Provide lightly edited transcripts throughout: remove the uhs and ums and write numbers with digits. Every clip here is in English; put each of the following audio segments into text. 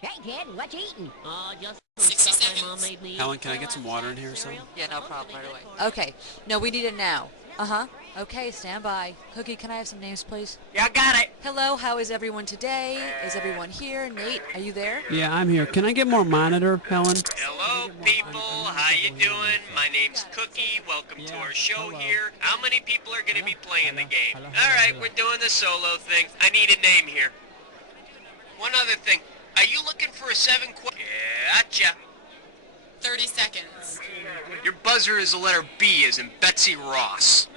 Hey, kid, what you eating? Just some stuff my mom made me. Helen, can I get some water in here or something? Yeah, no problem, right away. Okay. No, we need it now. Uh-huh. Okay, stand by. Cookie, can I have some names, please? Yeah, I got it. Hello, how is everyone today? Is everyone here? Nate, are you there? Yeah, I'm here. Can I get more monitor, Helen? Hello, people. How you doing? My name's Cookie. Welcome to our show here. How many people are going to be playing the game? All right, we're doing the solo thing. I need a name here. One other thing. Are you looking for a 7 Gotcha. 30 seconds. Your buzzer is the letter B, as in Betsy Ross.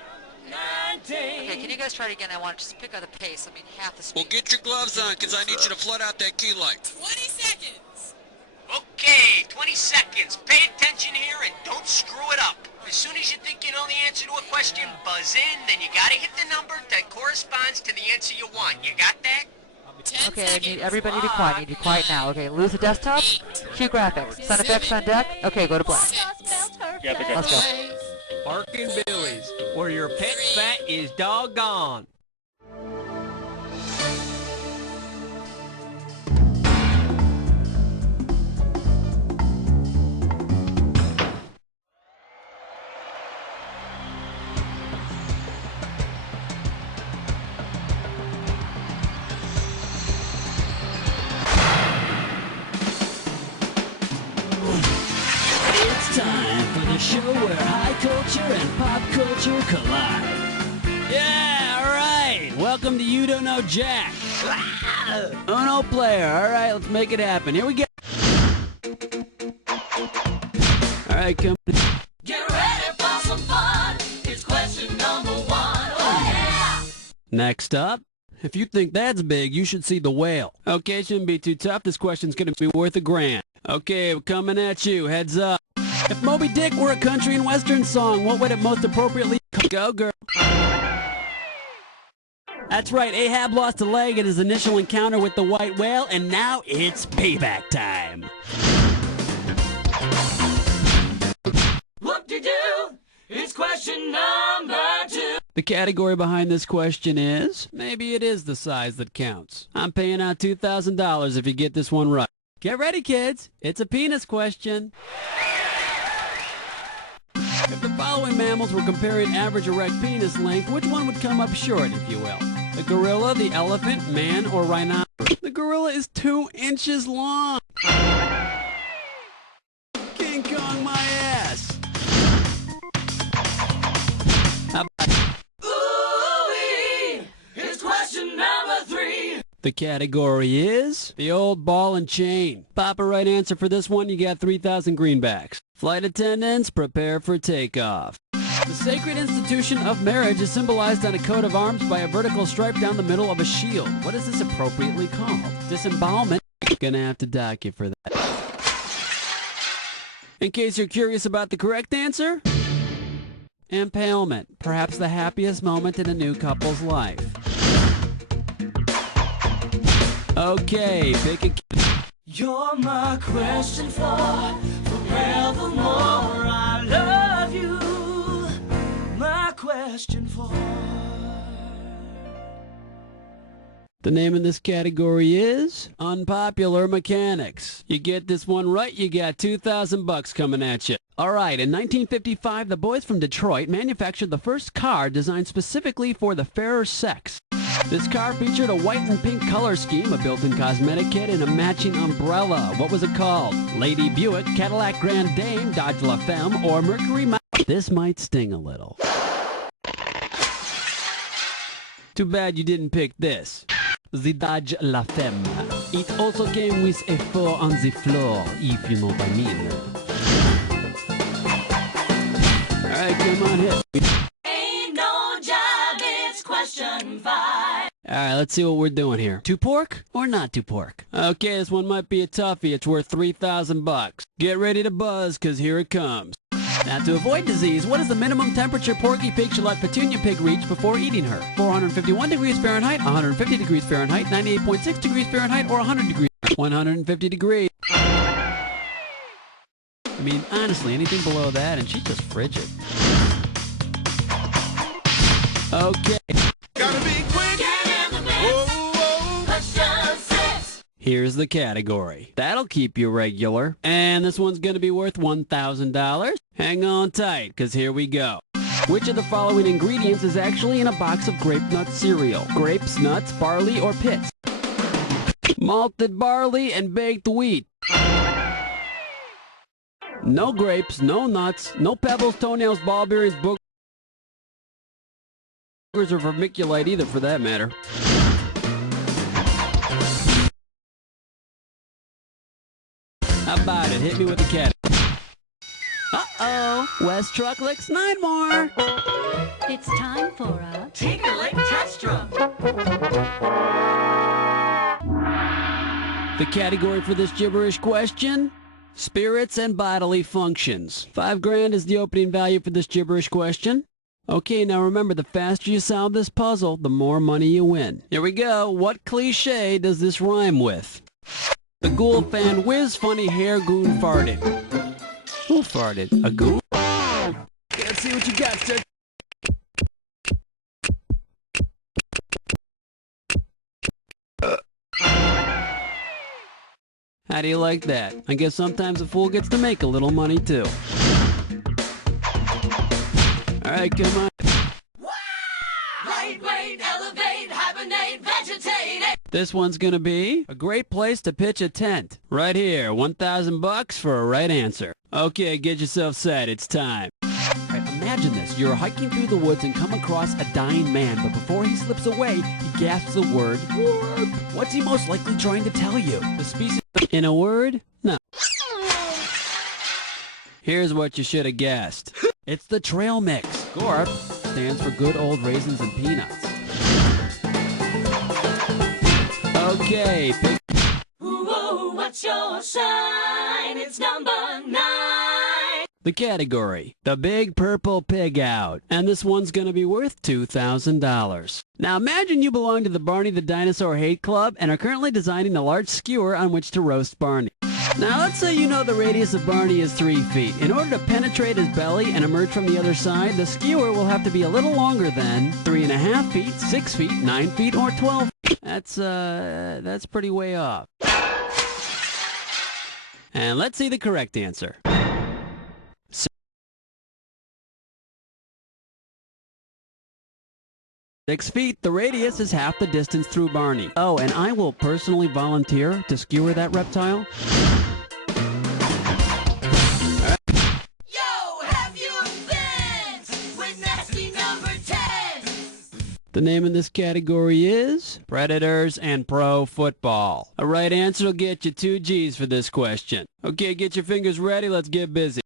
Okay, can you guys try it again? I want to just pick up the pace. I mean, half the speed. Well, get your gloves on, because I need you to flood out that key light. 20 seconds. Okay, 20 seconds. Pay attention here and don't screw it up. As soon as you think you know the answer to a question, buzz in, then you gotta hit the number that corresponds to the answer you want. You got that? 10 Okay, I seconds. need everybody to be quiet. I need you quiet now. Okay, lose the desktop. Cue graphics. Sound effects on deck. Okay, go to black. Let's go. Barking Billy's, where your pet's fat is doggone. It's time for the show where high culture and pop culture collide. Yeah, all right. Welcome to You Don't Know Jack. Uno player. All right, let's make it happen. Here we go. All right, come. Get ready for some fun. It's question number 1. Oh yeah! Next up. If you think that's big, you should see The Whale. Okay, shouldn't be too tough. This question's gonna be worth $1,000. Okay, we're coming at you. Heads up. If Moby Dick were a country and western song, what would it most appropriately go, girl? That's right, Ahab lost a leg at his initial encounter with the white whale, and now it's payback time. Whoop-de-doo! It's question number 2. The category behind this question is, maybe it is the size that counts. I'm paying out $2,000 if you get this one right. Get ready, kids. It's a penis question. If the following mammals were comparing average erect penis length, which one would come up short, if you will? The gorilla, the elephant, man, or rhinoceros? The gorilla is 2 inches long. King Kong my ass. How about Ooh-wee! It's question number 3. the category is the old ball and chain. Pop a right answer for this one, you got 3,000 greenbacks. Flight attendants, prepare for takeoff. The sacred institution of marriage is symbolized on a coat of arms by a vertical stripe down the middle of a shield. What is this appropriately called? Disembowelment. Gonna have to dock you for that. In case you're curious about the correct answer, impalement. Perhaps the happiest moment in a new couple's life. Okay, pick a... You're my question for forevermore. I love you. My question for. The name in this category is Unpopular Mechanics. You get this one right, you got $2,000 coming at you. All right, in 1955, the boys from Detroit manufactured the first car designed specifically for the fairer sex. This car featured a white and pink color scheme, a built-in cosmetic kit, and a matching umbrella. What was it called? Lady Buick, Cadillac Grand Dame, Dodge La Femme, or Mercury Mountain? This might sting a little. Too bad you didn't pick this. The Dodge La Femme. It also came with a 4 on the floor, if you know what I mean. Alright, come on, hit. Ain't no job, it's question 5. Alright, let's see what we're doing here. To pork or not to pork? Okay, this one might be a toughie. It's worth $3,000. Get ready to buzz, cause here it comes. Now, to avoid disease, what is the minimum temperature Porky Pig should let Petunia Pig reach before eating her? 451 degrees Fahrenheit, 150 degrees Fahrenheit, 98.6 degrees Fahrenheit, or 100 degrees? 150 degrees. I mean, honestly, anything below that, and she's just frigid. Okay. Gotta be quick. Get in the mix. Question 6. Here's the category. That'll keep you regular. And this one's going to be worth $1,000. Hang on tight, because here we go. Which of the following ingredients is actually in a box of grape nut cereal? Grapes, nuts, barley, or pits? Malted barley and baked wheat. No grapes, no nuts, no pebbles, toenails, ball bearings, boogers, or vermiculite either for that matter. How about it? Hit me with the cat. Uh-oh, West Truck licks 9 more. It's time for a Tinker-Lick Test Drum. The category for this gibberish question? Spirits and bodily functions. $5,000 is the opening value for this gibberish question. Okay, now remember, the faster you solve this puzzle, the more money you win. Here we go. What cliche does this rhyme with? The ghoul fan whiz funny hair goon farted. Who farted? A goon? Let's see what you got, sir. How do you like that? I guess sometimes a fool gets to make a little money too. Alright, come on. Lightweight, elevate, hibernate, vegetate. This one's gonna be a great place to pitch a tent. Right here, $1,000 for a right answer. Okay, get yourself set, it's time. Alright, imagine this. You're hiking through the woods and come across a dying man, but before he slips away, he gasps the word, "Warp." What's he most likely trying to tell you? The species... In a word? No. Here's what you should have guessed. It's the trail mix. GORP stands for good old raisins and peanuts. Okay, pick. Ooh, what's your sign? It's number 9. The category, the big purple pig out. And this one's gonna be worth $2,000. Now imagine you belong to the Barney the Dinosaur Hate Club and are currently designing a large skewer on which to roast Barney. Now let's say you know the radius of Barney is 3 feet. In order to penetrate his belly and emerge from the other side, the skewer will have to be a little longer than 3.5 feet, 6 feet, 9 feet, or 12 feet. That's pretty way off. And let's see the correct answer. 6 feet. The radius is half the distance through Barney. Oh, and I will personally volunteer to skewer that reptile. Yo, have you been with nasty number 10? The name in this category is Predators and Pro Football. A right answer will get you 2 G's for this question. Okay, get your fingers ready. Let's get busy.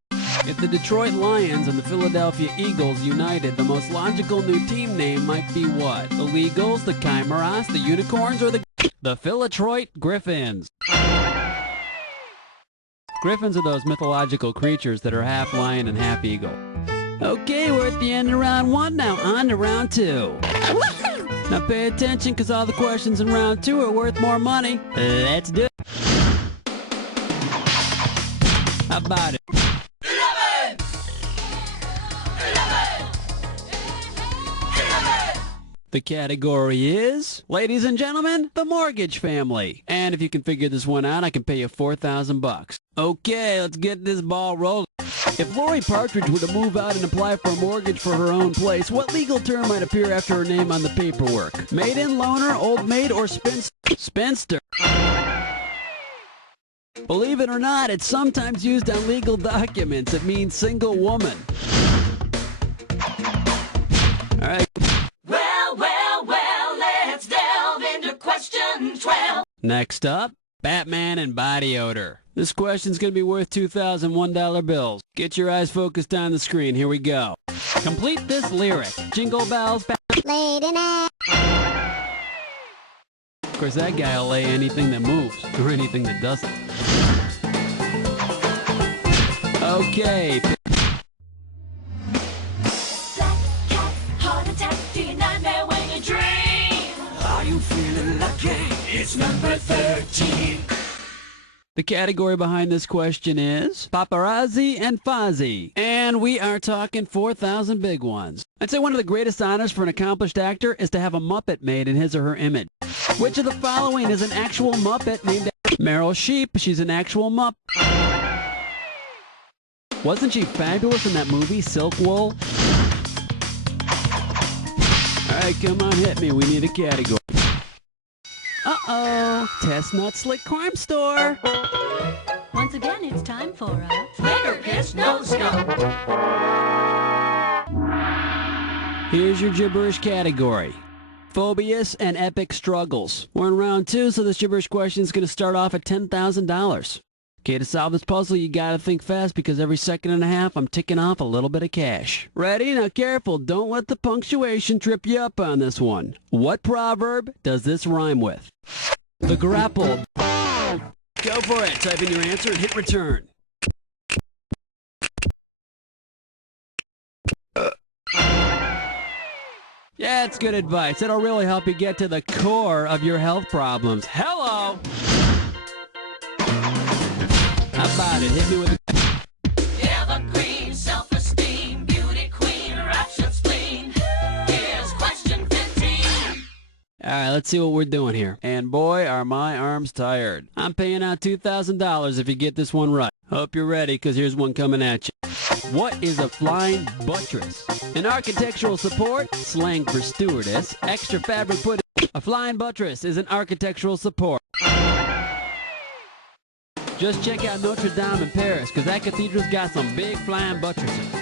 If the Detroit Lions and the Philadelphia Eagles united, the most logical new team name might be what? The Legals, the Chimeras, the Unicorns, or the Philatroit Griffins? Griffins are those mythological creatures that are half lion and half eagle. Okay, we're at the end of round 1, now on to round 2. Now pay attention, because all the questions in round 2 are worth more money. Let's do it. How about it? The category is, ladies and gentlemen, the mortgage family. And if you can figure this one out, I can pay you $4,000. Okay, let's get this ball rolling. If Lori Partridge were to move out and apply for a mortgage for her own place, what legal term might appear after her name on the paperwork? Maiden, loaner, old maid, or spinster? Believe it or not, it's sometimes used on legal documents. It means single woman. All right. Let's delve into question 12. Next up, Batman and body odor. This question's going to be worth $2,001 bills. Get your eyes focused on the screen. Here we go. Complete this lyric. Jingle bells, Lady night. Of course, that guy will lay anything that moves, or anything that doesn't. Okay. Black cat, heart attack, do you nightmare when you dream? Are you feeling lucky? It's number 13. The category behind this question is paparazzi and Fozzie. And we are talking 4,000 big ones. I'd say one of the greatest honors for an accomplished actor is to have a Muppet made in his or her image. Which of the following is an actual Muppet named Meryl Sheep? She's an actual Muppet. Wasn't she fabulous in that movie, Silk Wool? Alright, come on, hit me. We need a category. Uh-oh. Chestnut Slick Crime Store. Once again, it's time for a Flicker Pitch No Scope. Here's your gibberish category. Phobias and epic struggles. We're in round 2, so this gibberish question is going to start off at $10,000. Okay, to solve this puzzle, you gotta think fast because every second and a half, I'm ticking off a little bit of cash. Ready? Now careful, don't let the punctuation trip you up on this one. What proverb does this rhyme with? The grapple. Go for it. Type in your answer and hit return. Yeah, it's good advice. It'll really help you get to the core of your health problems. Hello! How about it? Hit me with a... Evergreen, self-esteem, beauty queen, rapture spleen. Here's question 15. Alright, let's see what we're doing here. And boy, are my arms tired. I'm paying out $2,000 if you get this one right. Hope you're ready, because here's one coming at you. What is a flying buttress? An architectural support, slang for stewardess, extra fabric put in. A flying buttress is an architectural support. Just check out Notre Dame in Paris, because that cathedral's got some big flying buttresses.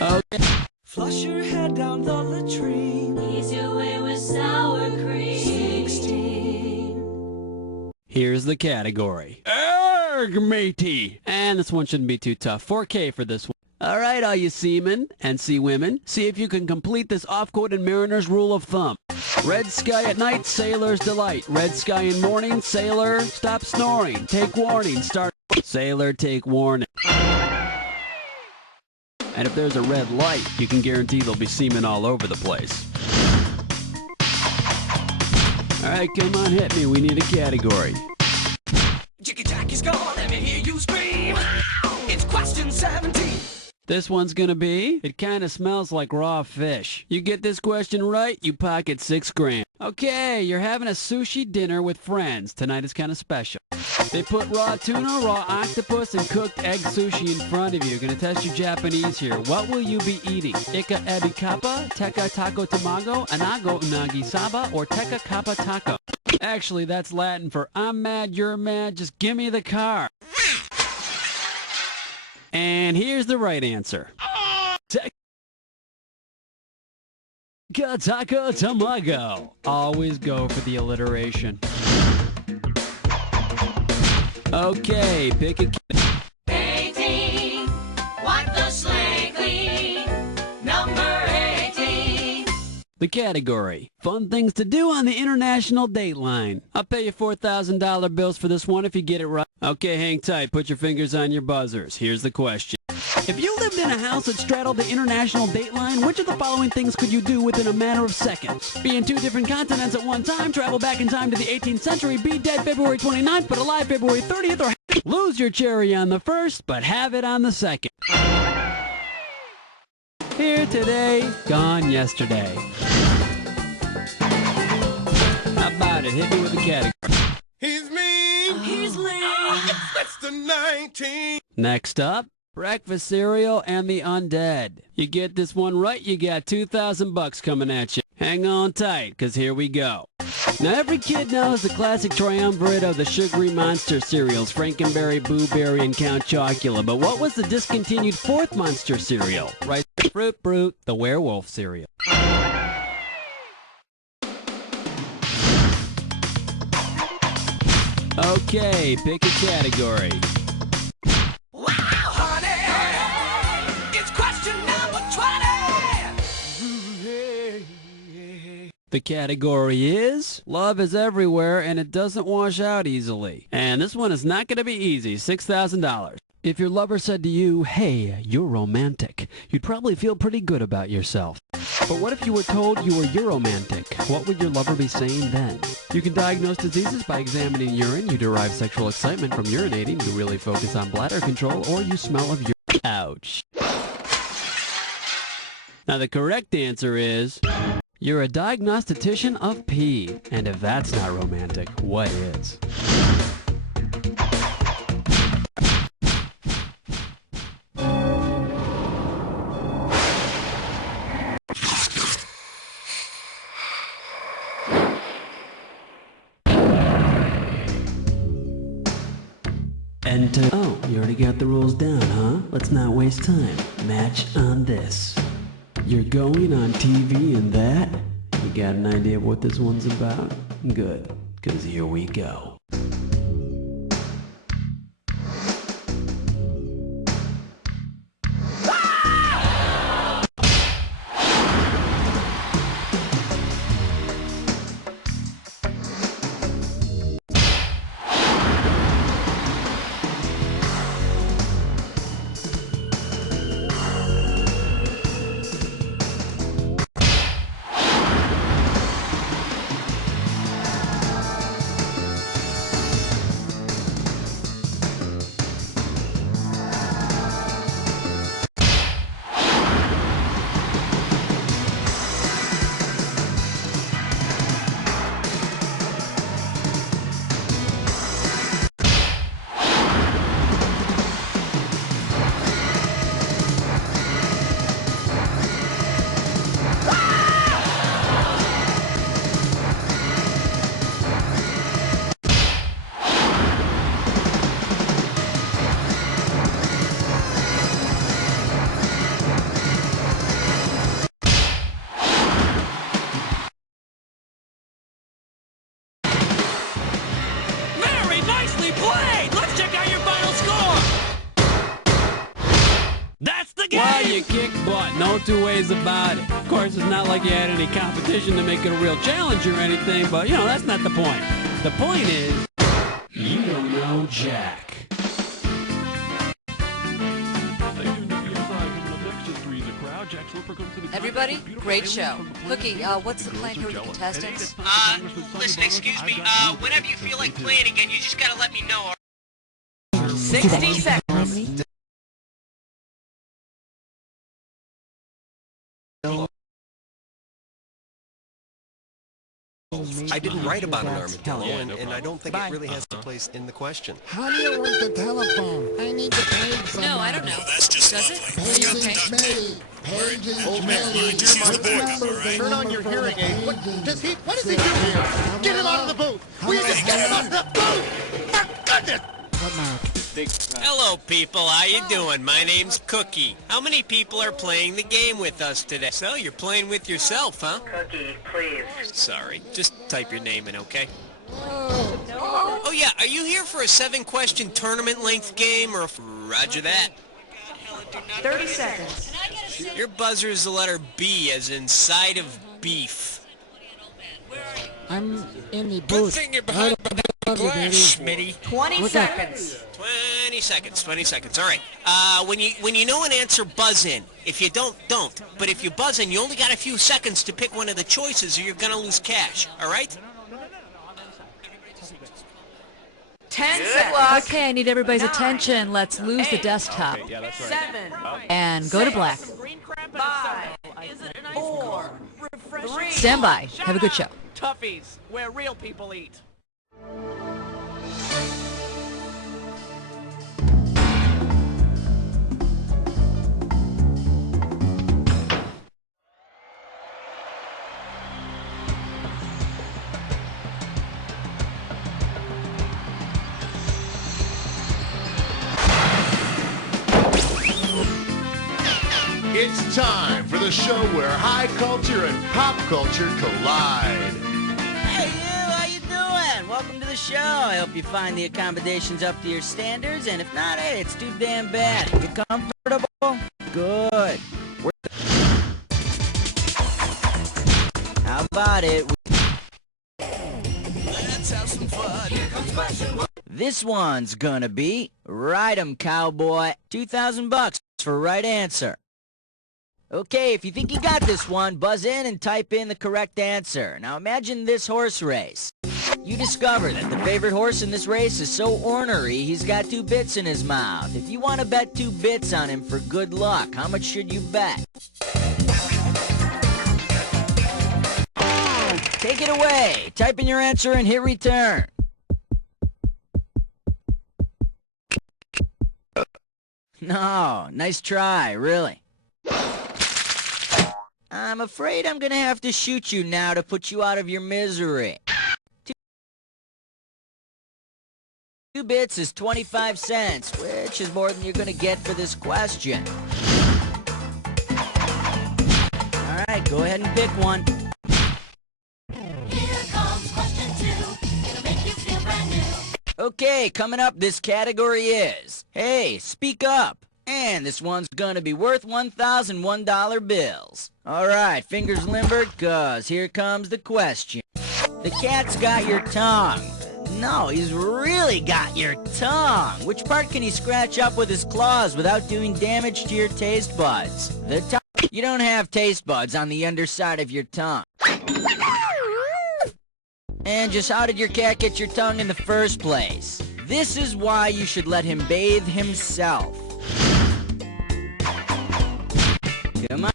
Okay. Flush your head down the latrine. Ease your way with sour cream. 16. Here's the category. Erg, matey! And this one shouldn't be too tough. 4K for this one. Alright, all you seamen and sea women, see if you can complete this off-quoted mariner's rule of thumb. Red sky at night, sailor's delight. Red sky in morning, sailor, stop snoring. Take warning, start. Sailor, take warning. And if there's a red light, you can guarantee there'll be semen all over the place. Alright, come on, hit me. We need a category. Jicky-jack is gone, let me hear you scream. It's question 17. This one's gonna be, it kinda smells like raw fish. You get this question right, you pocket $6 grand. Okay, you're having a sushi dinner with friends. Tonight is kinda special. They put raw tuna, raw octopus, and cooked egg sushi in front of you. Gonna test your Japanese here. What will you be eating? Ika ebi kappa, teka taco tamago, anago unagi saba, or teka kappa taco? Actually, that's Latin for I'm mad, you're mad, just give me the car. And here's the right answer. Teka taco tamago. Always go for the alliteration. Okay, pick a... 18. Wipe the slate clean. Number 18. The category, fun things to do on the international date line. I'll pay you $4,000 bills for this one if you get it right. Okay, hang tight. Put your fingers on your buzzers. Here's the question. If you lived in a house that straddled the international date line, which of the following things could you do within a matter of seconds? Be in 2 different continents at one time, travel back in time to the 18th century, be dead February 29th, but alive February 30th, or lose your cherry on the first, but have it on the second. Here today, gone yesterday. How about it? Hit me with the category. He's mean. He's lean. That's the 19. Next up, breakfast cereal and the undead. You get this one right, you got $2,000 coming at you. Hang on tight, because here we go. Now, every kid knows the classic triumvirate of the sugary monster cereals, Frankenberry, Boo Berry, and Count Chocula. But what was the discontinued 4th monster cereal? Right, Fruit Brute, the werewolf cereal. Okay, pick a category. Wow, honey. It's question number 20. The category is love is everywhere and it doesn't wash out easily. And this one is not going to be easy. $6,000. If your lover said to you, hey, you're romantic, you'd probably feel pretty good about yourself. But what if you were told you were Euromantic? What would your lover be saying then? You can diagnose diseases by examining urine. You derive sexual excitement from urinating. You really focus on bladder control, or you smell of urine. Ouch. Now the correct answer is You're a diagnostician of pee, and if that's not romantic, what is? Oh, you already got the rules down, huh? Let's not waste time. Match on this. You're going on TV and that? You got an idea of what this one's about? Good, because here we go. Nicely played! Let's check out your final score! That's the game! Well, you kick butt, no two ways about it. Of course, it's not like you had any competition to make it a real challenge or anything, but, you know, that's not the point. The point is, you don't know Jack. Everybody, great show. Cookie, what's the plan here with the contestants? Listen, excuse me, whenever you feel like playing again, you just gotta let me know. 60 seconds. I didn't write about an armadillo, and I don't think it really has a place in the question. How do you work the telephone? I need to page someone. No, I don't know. That's just Does lovely. it? Pages made. Pages Old man, made. you're my voice, all right? Turn on your hearing aid. What does he do here? Get him out of the booth! Will you just get him out of the booth? For goodness! What now? Hello, people. How you doing? My name's Cookie. How many people are playing the game with us today? So, you're playing with yourself, huh? Cookie, please. Sorry. Just type your name in, okay? Oh, yeah. Are you here for a 7-question tournament-length game, or... Roger that. 30 seconds. Your buzzer is the letter B, as in side of beef. I'm in the booth. Right above you, baby. Smitty. 20 seconds. 20 seconds. 20 seconds. All right. When you know an answer, buzz in. If you don't. But if you buzz in, you only got a few seconds to pick one of the choices, or you're gonna lose cash. All right? 10 seconds. Okay, I need everybody's attention. Let's lose the desktop. Yeah, that's right. 7. And go to black. 5. 4. 3. Stand by. Have a good show. Toughies, where real people eat. It's time for the show where high culture and pop culture collide. Hey you, how you doing? Welcome to the show. I hope you find the accommodations up to your standards, and if not, hey, it's too damn bad. You comfortable? Good. How about it? Let's have some fun. Here comes question one. This one's gonna be Ride 'em, Cowboy. $2,000 for right answer. Okay, if you think you got this one, buzz in and type in the correct answer. Now imagine this horse race. You discover that the favorite horse in this race is so ornery he's got 2 bits in his mouth. If you want to bet 2 bits on him for good luck, how much should you bet? it away. Type in your answer and hit return. No, nice try, really. I'm afraid I'm gonna have to shoot you now to put you out of your misery. 2 bits is 25 cents, which is more than you're gonna get for this question. Alright, go ahead and pick one. Here comes question 2. It'll make you feel brand new. Okay, coming up, this category is, hey, speak up. And this one's gonna be worth $1,001 bills. Alright, fingers limbered, cause here comes the question. The cat's got your tongue. No, he's really got your tongue. Which part can he scratch up with his claws without doing damage to your taste buds? The tongue. You don't have taste buds on the underside of your tongue. And just how did your cat get your tongue in the first place? This is why you should let him bathe himself. Come on.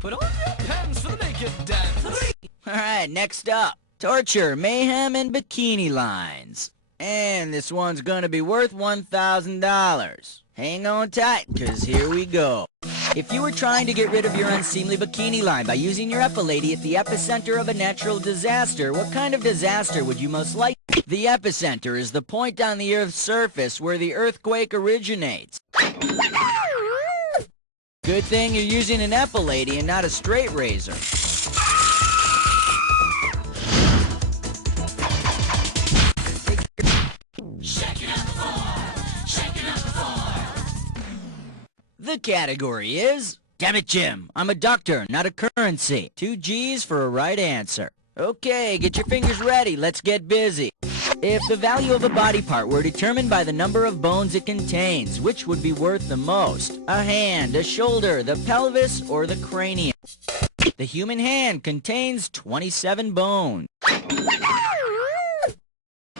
Put on your pants for the naked dance. Alright, next up. Torture, mayhem, and bikini lines. And this one's gonna be worth $1,000. Hang on tight, cause here we go. If you were trying to get rid of your unseemly bikini line by using your epilady at the epicenter of a natural disaster, what kind of disaster would you most like? The epicenter is the point on the Earth's surface where the earthquake originates. Good thing you're using an epilady and not a straight razor. The category is, damn it, Jim, I'm a doctor, not a currency. 2 G's for a right answer. Okay, get your fingers ready, let's get busy. If the value of a body part were determined by the number of bones it contains, which would be worth the most? A hand, a shoulder, the pelvis, or the cranium? The human hand contains 27 bones.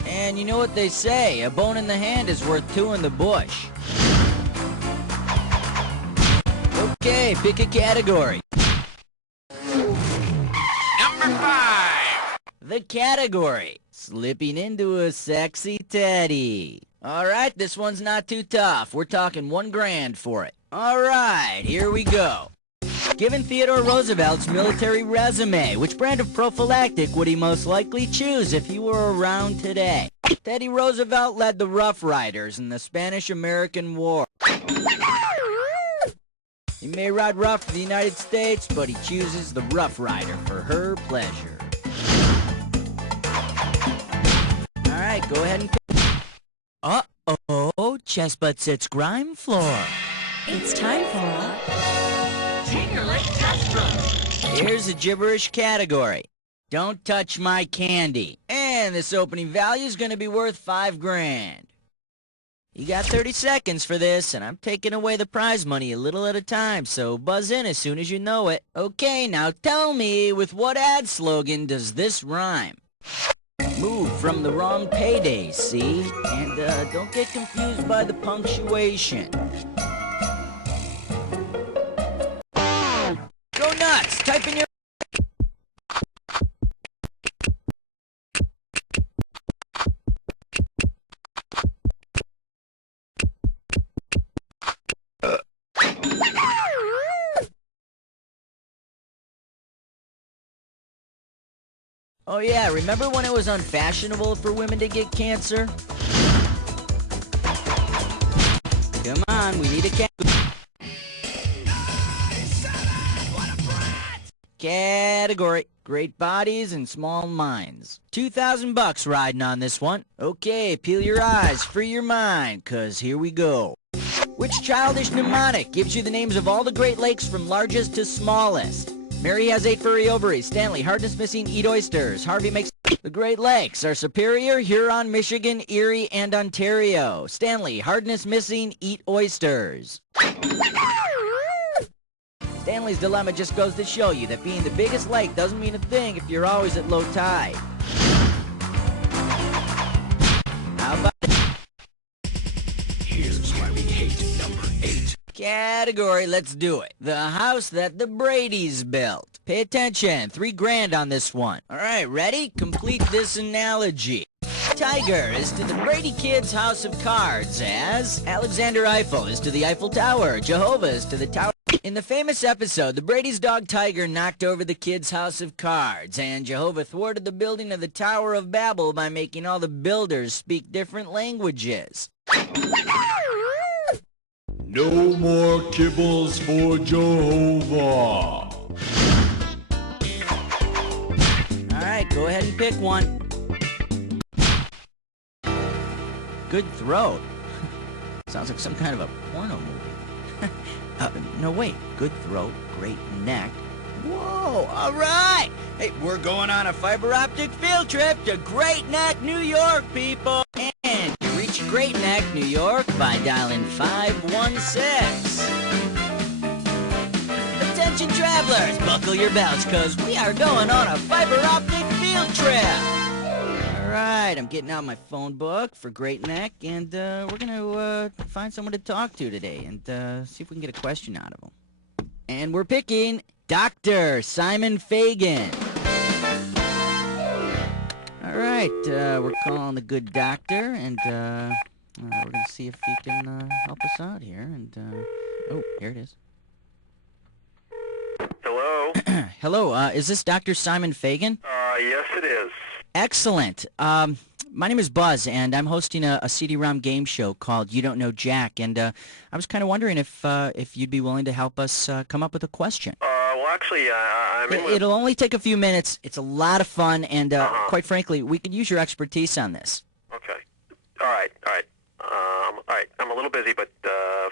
And you know what they say, a bone in the hand is worth 2 in the bush. Okay, pick a category. Number 5. The category, slipping into a sexy teddy. Alright, this one's not too tough. We're talking $1,000 for it. Alright, here we go. Given Theodore Roosevelt's military resume, which brand of prophylactic would he most likely choose if he were around today? Teddy Roosevelt led the Rough Riders in the Spanish-American War. He may ride rough for the United States, but he chooses the Rough Rider for her pleasure. Alright, go ahead and pick. Uh-oh, chest butt sits grime floor. It's time for a Tinkerlick test run. Here's a gibberish category. Don't touch my candy. And this opening value is going to be worth $5,000. You got 30 seconds for this, and I'm taking away the prize money a little at a time, so buzz in as soon as you know it. Okay, now tell me, with what ad slogan does this rhyme? Move from the wrong payday, see? And don't get confused by the punctuation. Go nuts! Type in your... Oh yeah, remember when it was unfashionable for women to get cancer? Come on, we need a category. Great bodies and small minds. $2,000 riding on this one. Okay, peel your eyes, free your mind, cause here we go. Which childish mnemonic gives you the names of all the Great Lakes from largest to smallest? Mary has 8 furry ovaries. Stanley, hardness missing, eat oysters. Harvey makes... The Great Lakes are Superior, Huron, Michigan, Erie, and Ontario. Stanley, hardness missing, eat oysters. Stanley's dilemma just goes to show you that being the biggest lake doesn't mean a thing if you're always at low tide. How about... Here's why we hate number 8. Cat category, let's do it. The house that the Bradys built. Pay attention, $3,000 on this one. All right, ready? Complete this analogy. Tiger is to the Brady kids' house of cards as Alexander Eiffel is to the Eiffel Tower. Jehovah is to the Tower. In the famous episode, the Brady's dog Tiger knocked over the kids' house of cards, and Jehovah thwarted the building of the Tower of Babel by making all the builders speak different languages. No more kibbles for Jehovah. All right, go ahead and pick one. Good throat. Sounds like some kind of a porno movie. No, wait. Good throat, great neck. Whoa, all right. Hey, we're going on a fiber optic field trip to Great Neck, New York, people. And you reach Great Neck, New York by dialing 516. Attention travelers, buckle your belts, because we are going on a fiber optic field trip. All right, I'm getting out my phone book for Great Neck, and we're going to find someone to talk to today and see if we can get a question out of them. And we're picking Dr. Simon Fagan. All right, we're calling the good doctor, and we're going to see if he can help us out here. And oh, here it is. Hello? Hello, is this Dr. Simon Fagan? Yes it is. Excellent. My name is Buzz, and I'm hosting a CD-ROM game show called You Don't Know Jack, and I was kind of wondering if you'd be willing to help us come up with a question. Well, actually, I'm in with... It'll only take a few minutes. It's a lot of fun, and quite frankly, we could use your expertise on this. Okay. All right. I'm a little busy, but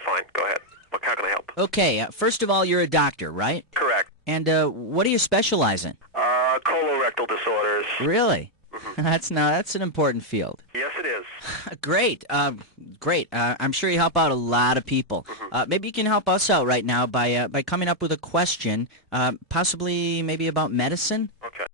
fine. Go ahead. How can I help? Okay, first of all, you're a doctor, right? Correct. And what do you specialize in? Colorectal disorders. Really? That's an important field. Yes, it is. Great. Great. I'm sure you help out a lot of people. Maybe you can help us out right now by coming up with a question, possibly maybe about medicine. Okay.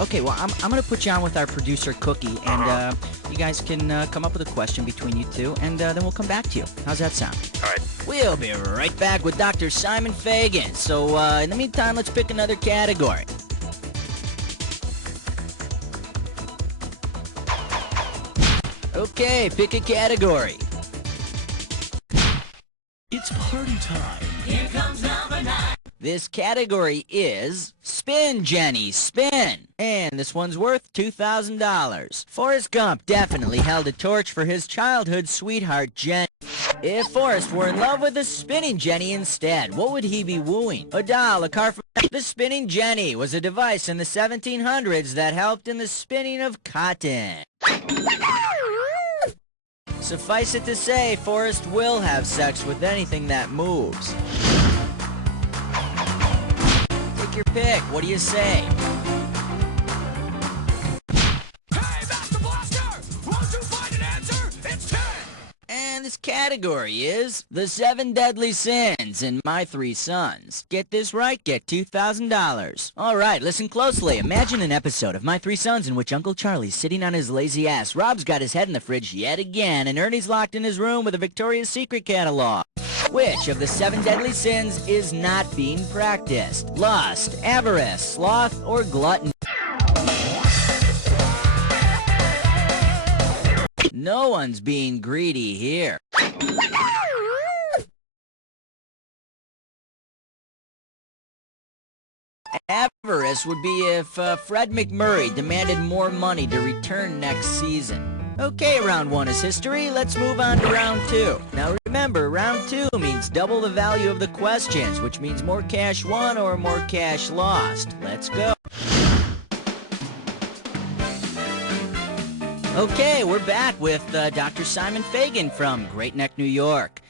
Okay, well, I'm going to put you on with our producer, Cookie, and you guys can come up with a question between you two, and then we'll come back to you. How's that sound? All right. We'll be right back with Dr. Simon Fagan. So, in the meantime, let's pick another category. Okay, pick a category. It's party time. Here comes number 9. This category is Spin, Jenny, Spin. And this one's worth $2,000. Forrest Gump definitely held a torch for his childhood sweetheart, Jenny. If Forrest were in love with a spinning Jenny instead, what would he be wooing? A doll, a car from... The spinning Jenny was a device in the 1700s that helped in the spinning of cotton. Suffice it to say, Forrest will have sex with anything that moves. Take your pick. What do you say? Hey, Master Blaster! Won't you find an answer? It's 10! And this category is The 7 Deadly Sins in My 3 Sons. Get this right, get $2,000. All right, listen closely. Imagine an episode of My 3 Sons in which Uncle Charlie's sitting on his lazy ass, Rob's got his head in the fridge yet again, and Ernie's locked in his room with a Victoria's Secret catalog. Which of the 7 deadly sins is not being practiced? Lust, avarice, sloth, or gluttony? No one's being greedy here. Avarice would be if Fred McMurray demanded more money to return next season. Okay, round 1 is history. Let's move on to round 2. Now remember, round 2 means double the value of the questions, which means more cash won or more cash lost. Let's go. Okay, we're back with Dr. Simon Fagan from Great Neck, New York.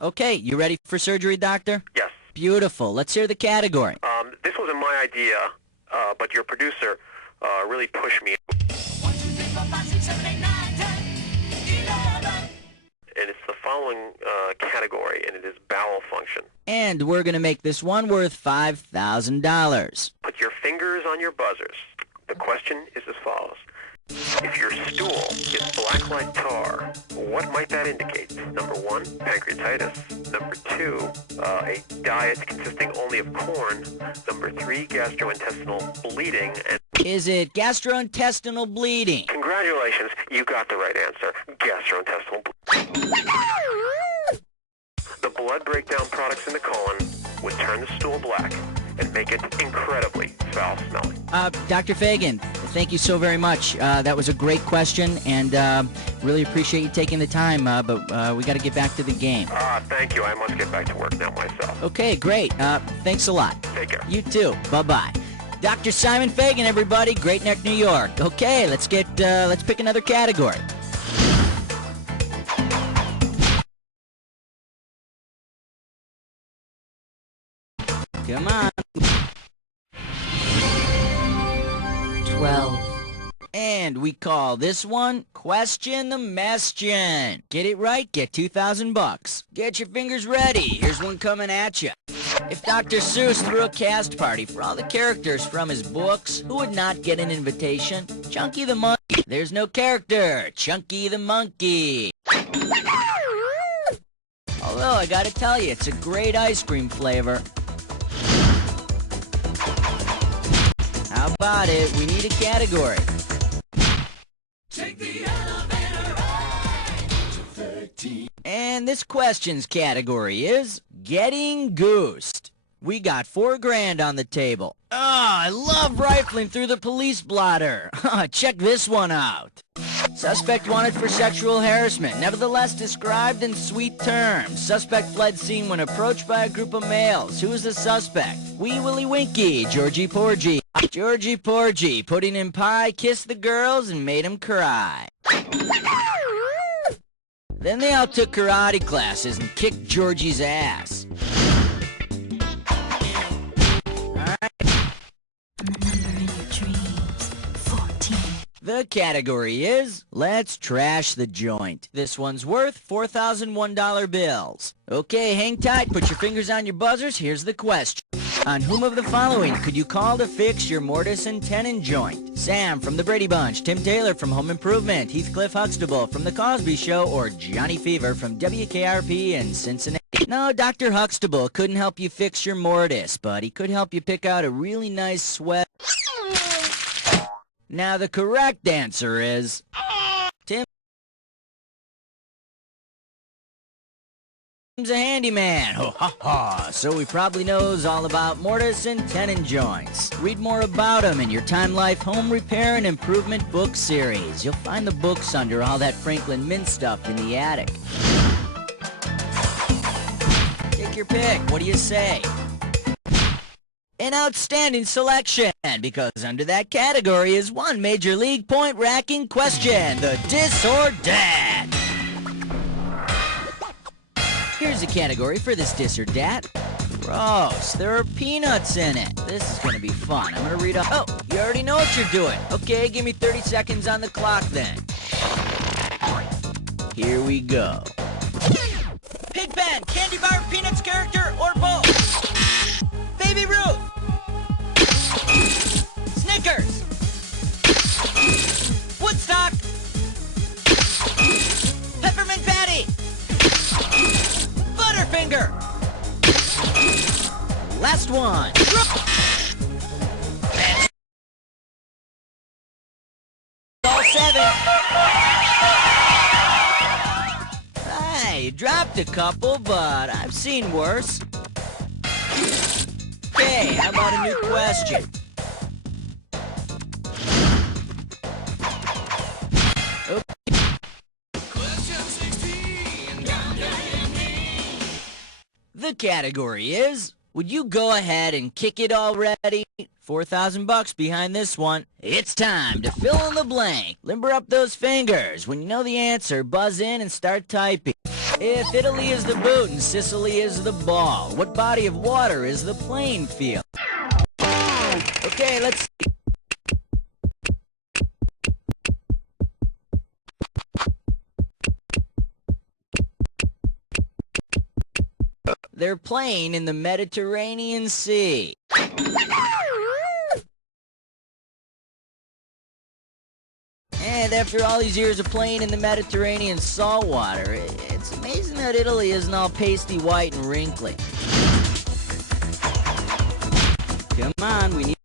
Okay, you ready for surgery, doctor? Yes. Beautiful. Let's hear the category. This wasn't my idea, but your producer really pushed me. 1, 2, 3, 4, 5, 6, 7, 8, 9, 10, 11. And it's the following category, and it is bowel function. And we're going to make this one worth $5,000. Put your fingers on your buzzers. The question is as follows. If your stool is blacklight tar, what might that indicate? Number 1, pancreatitis. Number 2, a diet consisting only of corn. Number 3, gastrointestinal bleeding. And Is it gastrointestinal bleeding? congratulations, you got the right answer. Gastrointestinal bleeding. The blood breakdown products in the colon would turn the stool black and make it incredibly foul-smelling. Dr. Fagan, thank you so very much. That was a great question, and really appreciate you taking the time, but we got to get back to the game. Thank you. I must get back to work now myself. Okay, great. Thanks a lot. Take care. You too. Bye-bye. Dr. Simon Fagan, everybody, Great Neck, New York. Okay, let's pick another category. Come on. 12. And we call this one Question the Mestion. Get it right, get $2,000. Get your fingers ready. Here's one coming at you. If Dr. Seuss threw a cast party for all the characters from his books, who would not get an invitation? Chunky the Monkey. There's no character. Chunky the Monkey. Although, I gotta tell you, it's a great ice cream flavor. How about it? We need a category. Take the elevator ride to 13. And this question's category is Getting Goosed. We got $4,000 on the table. Oh, I love rifling through the police blotter. Check this one out. Suspect wanted for sexual harassment, nevertheless described in sweet terms. Suspect fled scene when approached by a group of males. Who is the suspect? Wee Willie Winky, Georgie Porgy. Georgie Porgy, pudding in pie, kissed the girls and made them cry. Then they all took karate classes and kicked Georgie's ass. The category is Let's Trash the Joint. This one's worth $4,001 bills. Okay, hang tight, put your fingers on your buzzers. Here's the question. On whom of the following could you call to fix your mortise and tenon joint? Sam from the Brady Bunch, Tim Taylor from Home Improvement, Heathcliff Huxtable from The Cosby Show, or Johnny Fever from WKRP in Cincinnati? No, Dr. Huxtable couldn't help you fix your mortise, but he could help you pick out a really nice sweat. Now, the correct answer is Tim's a handyman. Ho ha ha. So he probably knows all about mortise and tenon joints. Read more about him in your Time Life Home Repair and Improvement book series. You'll find the books under all that Franklin Mint stuff in the attic. Take your pick. What do you say? An outstanding selection, because under that category is one Major League point-racking question, the Dis or Dat. Here's a category for this Dis or Dat. Gross, there are peanuts in it. This is going to be fun. I'm going to read up. Oh, you already know what you're doing. Okay, give me 30 seconds on the clock then. Here we go. Pigpen, candy bar, peanuts character, or both? Baby Ruth. Snickers. Woodstock. Peppermint Patty. Butterfinger. Last one. All 7. Hey, dropped a couple, but I've seen worse. Okay, how about a new question? Question 16. The category is, would you go ahead and kick it already? $4,000 behind this one. It's time to fill in the blank. Limber up those fingers. When you know the answer, buzz in and start typing. If Italy is the boot and Sicily is the ball, what body of water is the playing field? Okay, let's see. They're playing in the Mediterranean Sea. And after all these years of playing in the Mediterranean saltwater, it's amazing that Italy isn't all pasty white and wrinkly. Come on, we need...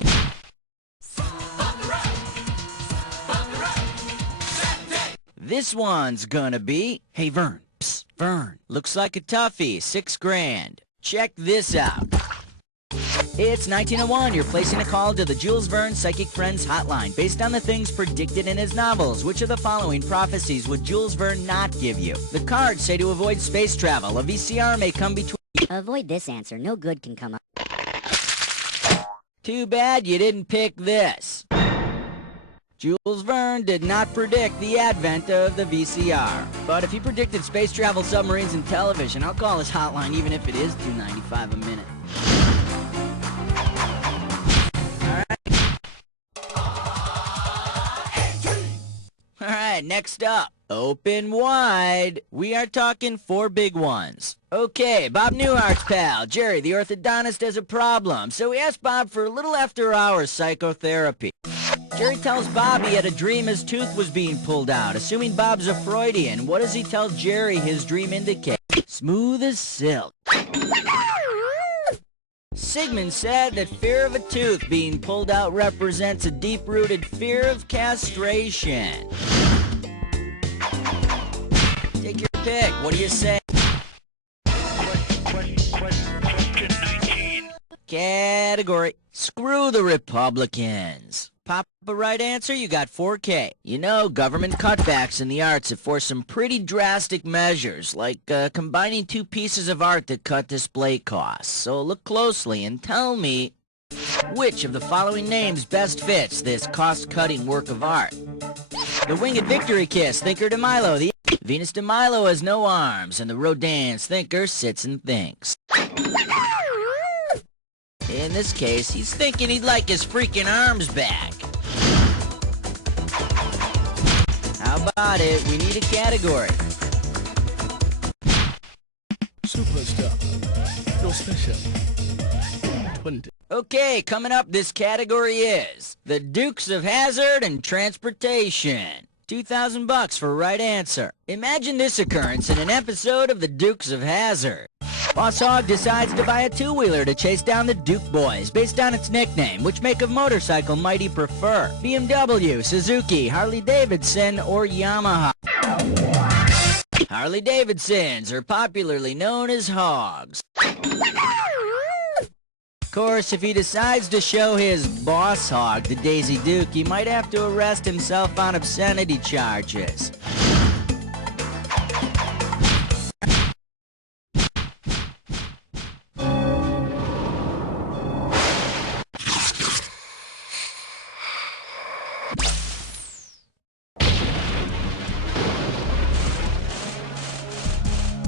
This one's gonna be... Hey, Vern. Psst, Vern. Looks like a toughie. $6 grand. Check this out. It's 1901. You're placing a call to the Jules Verne Psychic Friends hotline based on the things predicted in his novels. Which of the following prophecies would Jules Verne not give you? The cards say to avoid space travel. A VCR may come between... Avoid this answer. No good can come up. Too bad you didn't pick this. Jules Verne did not predict the advent of the VCR. But if he predicted space travel, submarines, and television, I'll call his hotline even if it is $2.95 a minute. Alright, next up. Open wide. We are talking 4 big ones. Okay, Bob Newhart's pal, Jerry, the orthodontist, has a problem. So he asked Bob for a little after-hours psychotherapy. Jerry tells Bob he had a dream his tooth was being pulled out. Assuming Bob's a Freudian, what does he tell Jerry his dream indicates? Smooth as silk. Sigmund said that fear of a tooth being pulled out represents a deep-rooted fear of castration. Take your pick. What do you say? Question 19. Category. Screw the Republicans. Pop a right answer, you got $4K. You know, government cutbacks in the arts have forced some pretty drastic measures, like combining 2 pieces of art that cut display costs. So look closely and tell me which of the following names best fits this cost-cutting work of art. The Winged Victory Kiss, Thinker de Milo. The Venus de Milo has no arms, and the Rodin's Thinker sits and thinks. In this case, he's thinking he'd like his freaking arms back. How about it? We need a category. Superstar. No special. 20. Okay, coming up, this category is the Dukes of Hazzard and Transportation. $2,000 for right answer. Imagine this occurrence in an episode of the Dukes of Hazzard. Boss Hogg decides to buy a 2-wheeler to chase down the Duke Boys based on its nickname. Which make of motorcycle might he prefer? BMW, Suzuki, Harley-Davidson, or Yamaha? Harley-Davidsons are popularly known as hogs. Of course, if he decides to show his boss hog to Daisy Duke, he might have to arrest himself on obscenity charges.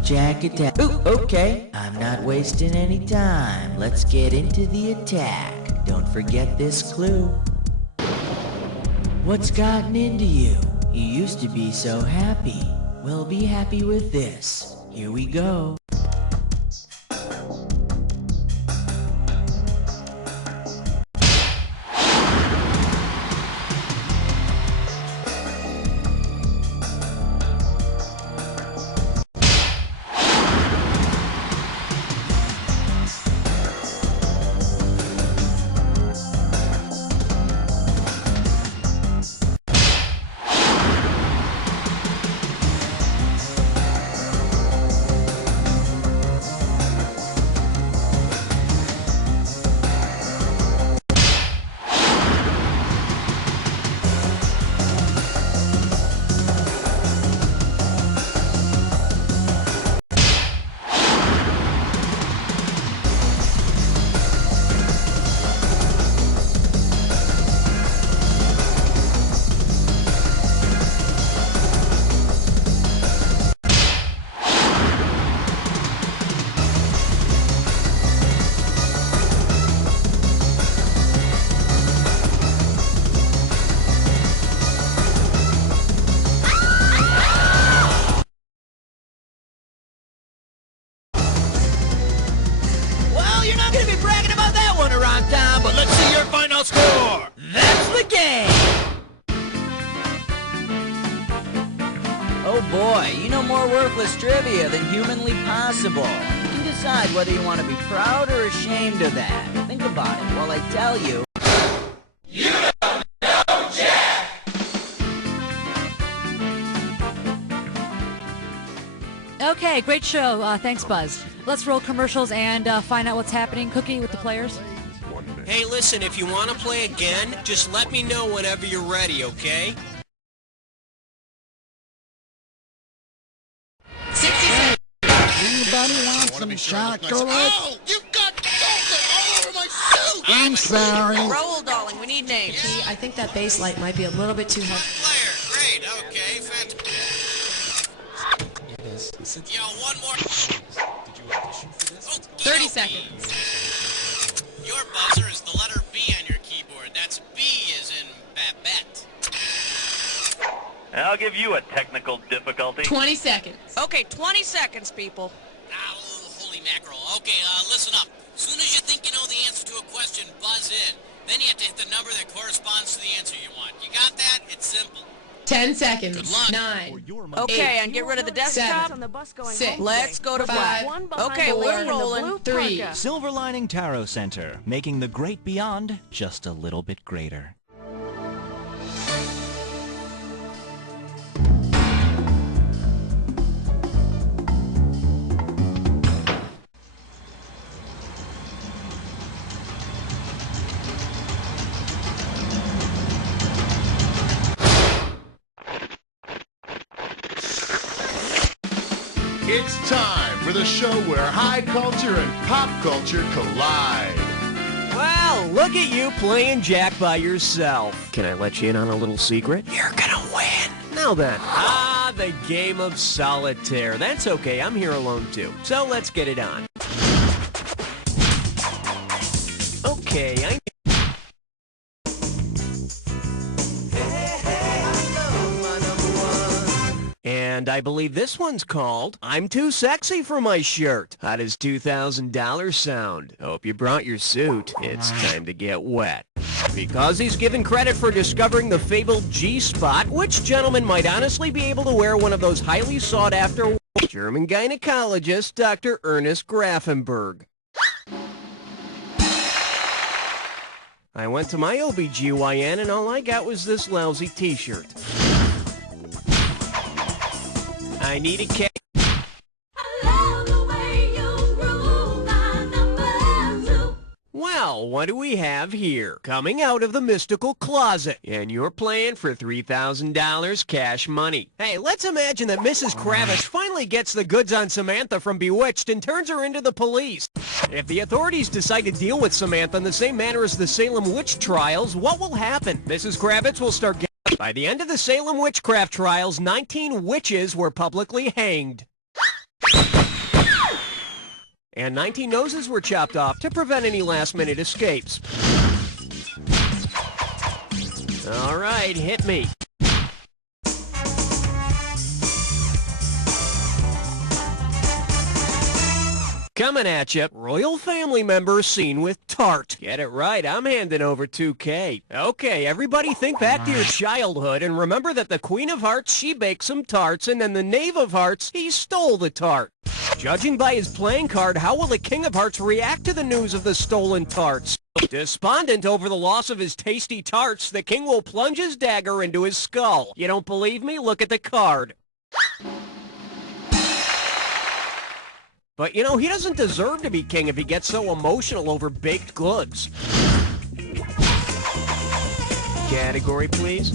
Jack attack. Ooh, okay. I'm not wasting any time. Let's get into the attack. Don't forget this clue. What's gotten into you? You used to be so happy. Well, be happy with this. Here we go. But let's see your final score. That's the game. boy, you know more worthless trivia than humanly possible. You can decide whether you want to be proud or ashamed of that. Think about it while I tell you. You don't know Jack! Okay, great show. Thanks, Buzz. Let's roll commercials and find out what's happening, Cookie, with the players. Hey, listen, if you want to play again, just let me know whenever you're ready, okay? 60 seconds. Anybody want some chocolate? Oh, you got chocolate all over my suit! I'm sorry. Roll, darling. We need names. See, I think that bass light might be a little bit too hard. Player, great, okay, fantastic. Yo, one more. Did you audition for this? 30 seconds. Your buzzer is the letter B on your keyboard. That's B as in Babette. I'll give you a technical difficulty. 20 seconds. Okay, 20 seconds, people. Holy mackerel. Okay, listen up. As soon as you think you know the answer to a question, buzz in. Then you have to hit the number that corresponds to the answer you want. You got that? It's simple. 10 seconds. Good luck. 9. Okay, and get rid of the desktop. 6. Let's go to 5. black. Okay, we're rolling. 3. Silver Lining Tarot Center, making the great beyond just a little bit greater. It's time for the show where high culture and pop culture collide. Well, look at you playing Jack by yourself. Can I let you in on a little secret? You're gonna win. Now then. Ah, the game of solitaire. That's okay, I'm here alone too. So let's get it on. Okay, And I believe this one's called I'm Too Sexy for My Shirt. How does $2,000 sound? Hope you brought your suit. It's time to get wet. Because he's given credit for discovering the fabled G-spot, which gentleman might honestly be able to wear one of those highly sought-after German gynecologist, Dr. Ernest Grafenberg. I went to my OBGYN and all I got was this lousy t-shirt. I need a cake. Well, what do we have here? Coming out of the mystical closet. And you're playing for $3,000 cash money. Hey, let's imagine that Mrs. Kravitz finally gets the goods on Samantha from Bewitched and turns her into the police. If the authorities decide to deal with Samantha in the same manner as the Salem witch trials, what will happen? Mrs. Kravitz will start getting... By the end of the Salem witchcraft trials, 19 witches were publicly hanged. And 19 noses were chopped off to prevent any last-minute escapes. All right, hit me. Coming at you, royal family member seen with tart. Get it right, I'm handing over $2K. Okay, everybody think back to your childhood and remember that the Queen of Hearts, she baked some tarts, and then the Knave of Hearts, he stole the tart. Judging by his playing card, how will the King of Hearts react to the news of the stolen tarts? Despondent over the loss of his tasty tarts, the king will plunge his dagger into his skull. You don't believe me? Look at the card. But, you know, he doesn't deserve to be king if he gets so emotional over baked goods. Category, please.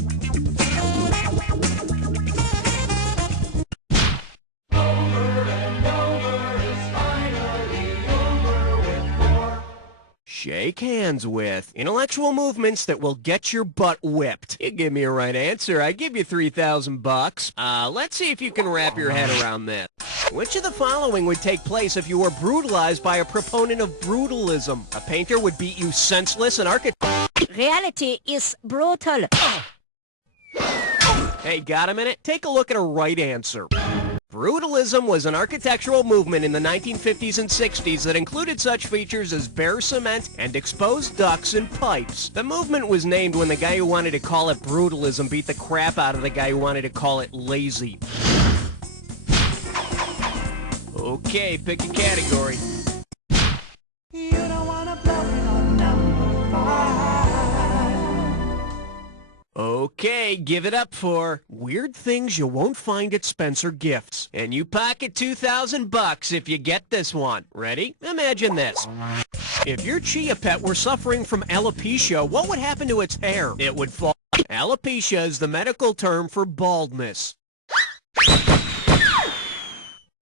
Shake hands with. Intellectual movements that will get your butt whipped. You give me a right answer, I give you $3,000. Let's see if you can wrap your head around this. Which of the following would take place if you were brutalized by a proponent of brutalism? A painter would beat you senseless, an architect... Reality is brutal. Hey, got a minute? Take a look at a right answer. Brutalism was an architectural movement in the 1950s and 60s that included such features as bare cement and exposed ducts and pipes. The movement was named when the guy who wanted to call it brutalism beat the crap out of the guy who wanted to call it lazy. Okay, pick a category. You don't wanna blow it on number 5. Okay, give it up for weird things you won't find at Spencer Gifts. And you pocket $2,000 if you get this one. Ready? Imagine this. If your chia pet were suffering from alopecia, what would happen to its hair? It would fall. Alopecia is the medical term for baldness.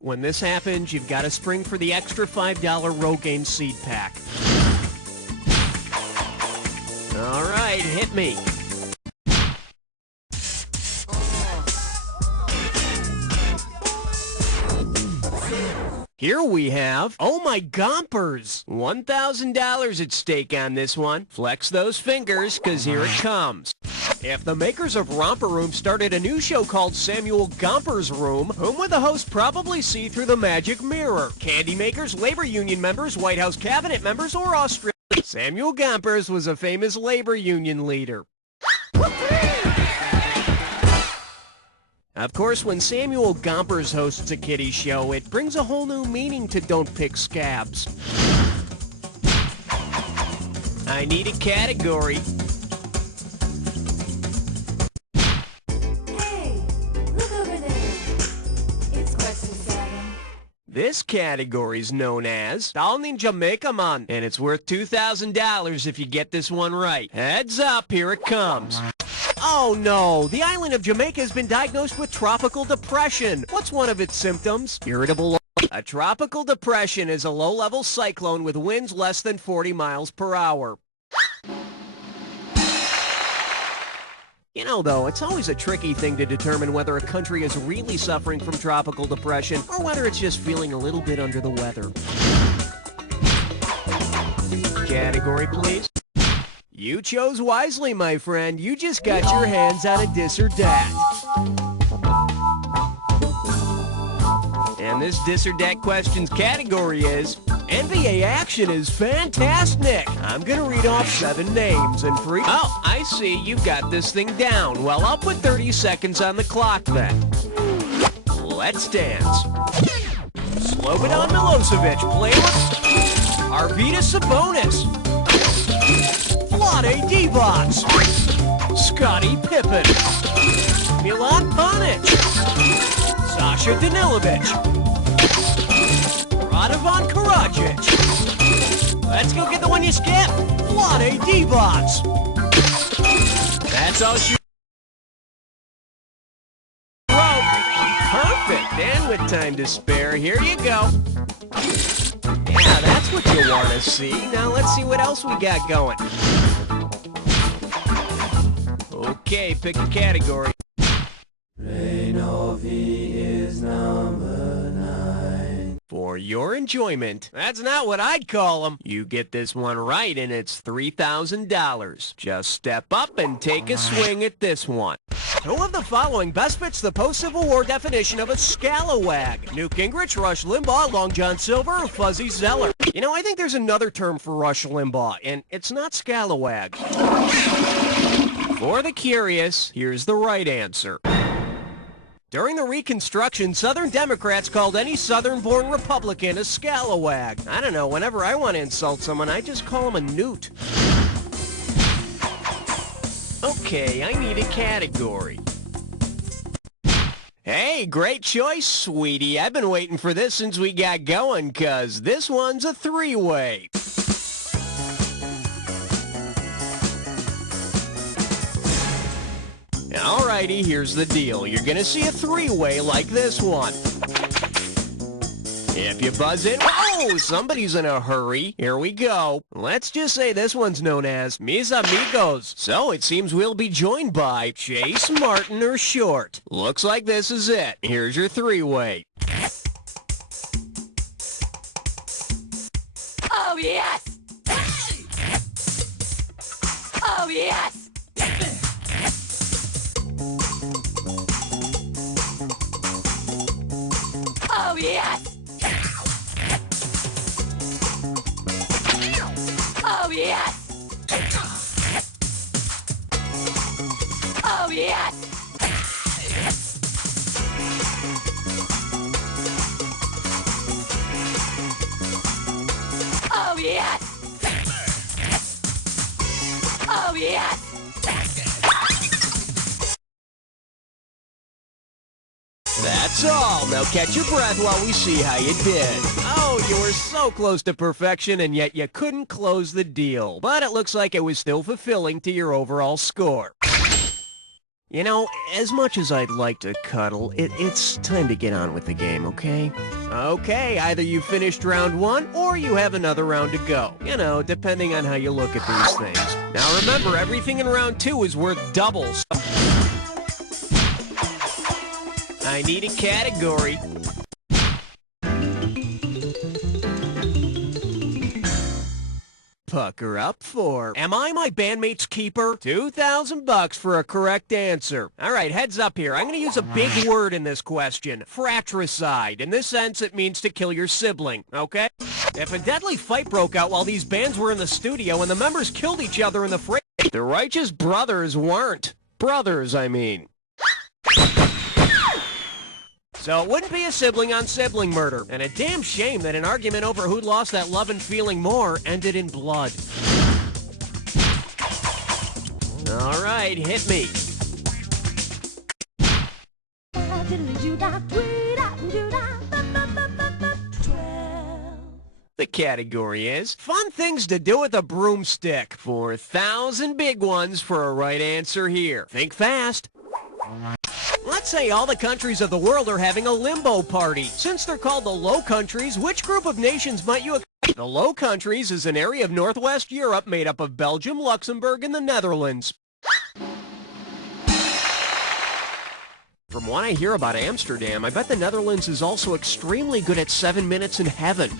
When this happens, you've got to spring for the extra $5 Rogaine seed pack. All right, hit me. Here we have, oh my gompers, $1,000 at stake on this one. Flex those fingers, because here it comes. If the makers of Romper Room started a new show called Samuel Gomper's Room, whom would the host probably see through the magic mirror? Candy makers, labor union members, White House cabinet members, or Australia? Samuel Gompers was a famous labor union leader. Of course, when Samuel Gompers hosts a kiddie show, it brings a whole new meaning to Don't Pick Scabs. I need a category. Hey, look over there. It's question 7. This category is known as Down in Jamaica Man, and it's worth $2,000 if you get this one right. Heads up, here it comes. Oh no, the island of Jamaica has been diagnosed with tropical depression. What's one of its symptoms? Irritable. A tropical depression is a low-level cyclone with winds less than 40 miles per hour. You know, though, it's always a tricky thing to determine whether a country is really suffering from tropical depression or whether it's just feeling a little bit under the weather. Category, please. You chose wisely, my friend. You just got your hands on a dis or dat. And this dis or dat questions category is NBA action is fantastic. I'm gonna read off 7 names and for each... Oh, I see. You've got this thing down. Well, I'll put 30 seconds on the clock then. Let's dance. Slobodan Milosevic, player. Arvydas Sabonis. Vlade Divac, Scottie Pippen, Milan Panic, Sasha Danilovic, Radovan Karadzic. Let's go get the one you skipped, Vlade Divac. That's all she wrote. Perfect, and with time to spare, here you go. Yeah, that's what you want to see. Now let's see what else we got going. Okay, pick a category. Reinovi is number 9. For your enjoyment, that's not what I'd call them. You get this one right and it's $3,000. Just step up and take a swing at this one. Who of the following best fits the post-Civil War definition of a scalawag? Newt Gingrich, Rush Limbaugh, Long John Silver, or Fuzzy Zeller? You know, I think there's another term for Rush Limbaugh, and it's not scalawag. For the curious, here's the right answer. During the Reconstruction, Southern Democrats called any Southern-born Republican a scalawag. I don't know, whenever I want to insult someone, I just call him a newt. Okay, I need a category. Hey, great choice, sweetie. I've been waiting for this since we got going, 'cause this one's a 3-way. Alrighty, here's the deal. You're gonna see a 3-way like this one. If you buzz in... Oh, somebody's in a hurry. Here we go. Let's just say this one's known as Mis Amigos. So it seems we'll be joined by Chase, Martin, or Short. Looks like this is it. Here's your 3-way. Oh, yes! Oh, yes! Oh, yes! Oh, yes! Oh, yes! Oh, yes! That's all. Now catch your breath while we see how you did. Oh, you were so close to perfection, and yet you couldn't close the deal. But it looks like it was still fulfilling to your overall score. You know, as much as I'd like to cuddle, it's time to get on with the game, okay? Okay, either you finished round 1 or you have another round to go. You know, depending on how you look at these things. Now remember, everything in round 2 is worth doubles. I need a category. Pucker up for, am I my bandmate's keeper? $2,000 for a correct answer. All right, heads up here. I'm going to use a big word in this question. Fratricide. In this sense, it means to kill your sibling, okay? If a deadly fight broke out while these bands were in the studio and the members killed each other in the fray, the Righteous Brothers weren't. Brothers, I mean. So it wouldn't be a sibling-on-sibling murder, and a damn shame that an argument over who'd lost that love and feeling more ended in blood. All right, hit me. The category is fun things to do with a broomstick. 4,000 big ones for a right answer here. Think fast. Let's say all the countries of the world are having a limbo party. Since they're called the Low Countries, which group of nations might you... The Low Countries is an area of Northwest Europe made up of Belgium, Luxembourg, and the Netherlands. From what I hear about Amsterdam, I bet the Netherlands is also extremely good at 7 minutes in heaven.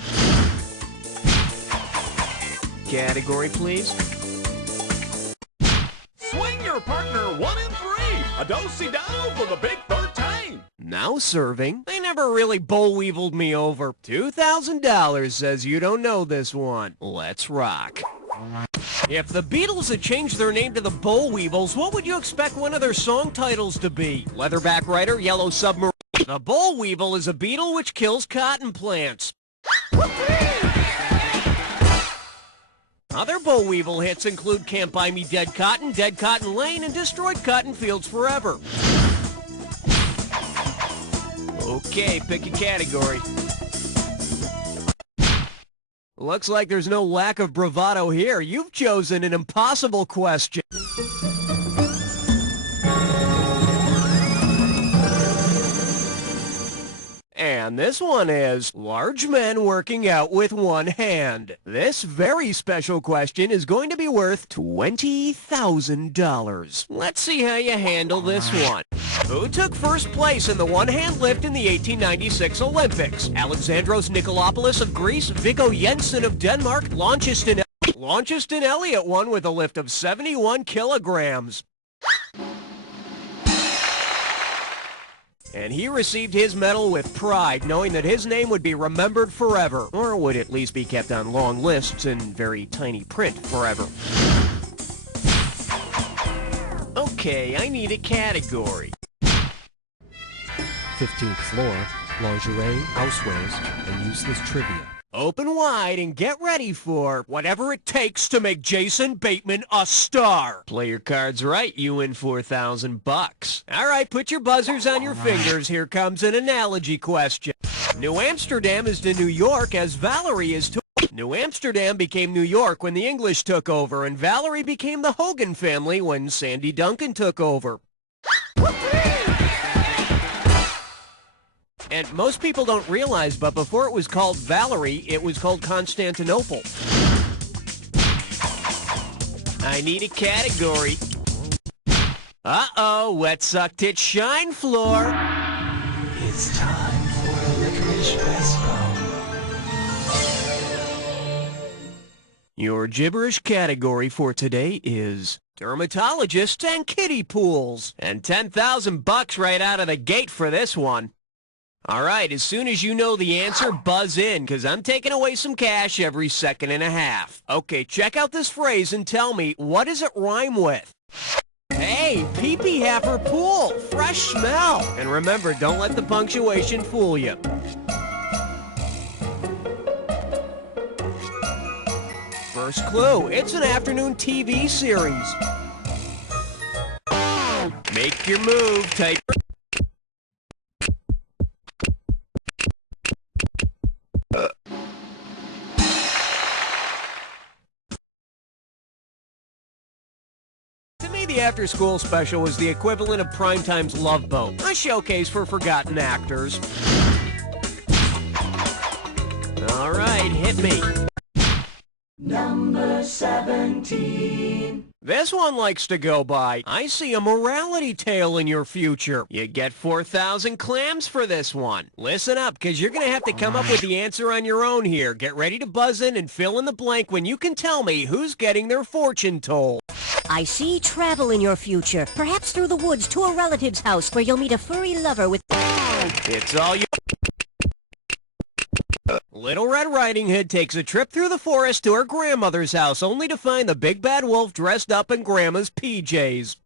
Category, please. Swing your partner 1 and 3. A do-si-do for the big 13. Now serving. They never really boll-weevilled me over. $2,000 says you don't know this one. Let's rock. If the Beatles had changed their name to the Boll-Weevils, what would you expect one of their song titles to be? Leatherback Rider, Yellow Submarine. The boll-weevil is a beetle which kills cotton plants. Other boll-weevil hits include Can't Buy Me Dead Cotton Lane, and Destroyed Cotton Fields Forever. Okay, pick a category. Looks like there's no lack of bravado here. You've chosen an impossible question. And this one is, large men working out with one hand. This very special question is going to be worth $20,000. Let's see how you handle this one. Who took first place in the one-hand lift in the 1896 Olympics? Alexandros Nikolopoulos of Greece, Viggo Jensen of Denmark, Launceston Elliott won with a lift of 71 kilograms. And he received his medal with pride, knowing that his name would be remembered forever, or would at least be kept on long lists in very tiny print forever. Okay, I need a category. 15th floor, lingerie, housewares, and useless trivia. Open wide and get ready for whatever it takes to make Jason Bateman a star. Play your cards right, you win $4,000. All right, put your buzzers on your fingers. Here comes an analogy question. New Amsterdam is to New York as Valerie is to... New Amsterdam became New York when the English took over, and Valerie became the Hogan family when Sandy Duncan took over. And most people don't realize, but before it was called Valerie, it was called Constantinople. I need a category. Uh-oh, wet suck tit shine floor. It's time for a licorice espresso. Your gibberish category for today is dermatologists and kiddie pools. And $10,000 right out of the gate for this one. All right, as soon as you know the answer, buzz in, because I'm taking away some cash every second and a half. Okay, check out this phrase and tell me, what does it rhyme with? Hey, pee-pee heifer pool, fresh smell. And remember, don't let the punctuation fool you. First clue, it's an afternoon TV series. Make your move, type. To me, the after-school special was the equivalent of Primetime's Love Boat, a showcase for forgotten actors. All right, hit me. Number 17. This one likes to go by. I see a morality tale in your future. You get 4,000 clams for this one. Listen up, because you're going to have to come up with the answer on your own here. Get ready to buzz in and fill in the blank when you can tell me who's getting their fortune told. I see travel in your future, perhaps through the woods to a relative's house where you'll meet a furry lover with... It's all you... Little Red Riding Hood takes a trip through the forest to her grandmother's house, only to find the big bad wolf dressed up in Grandma's PJs.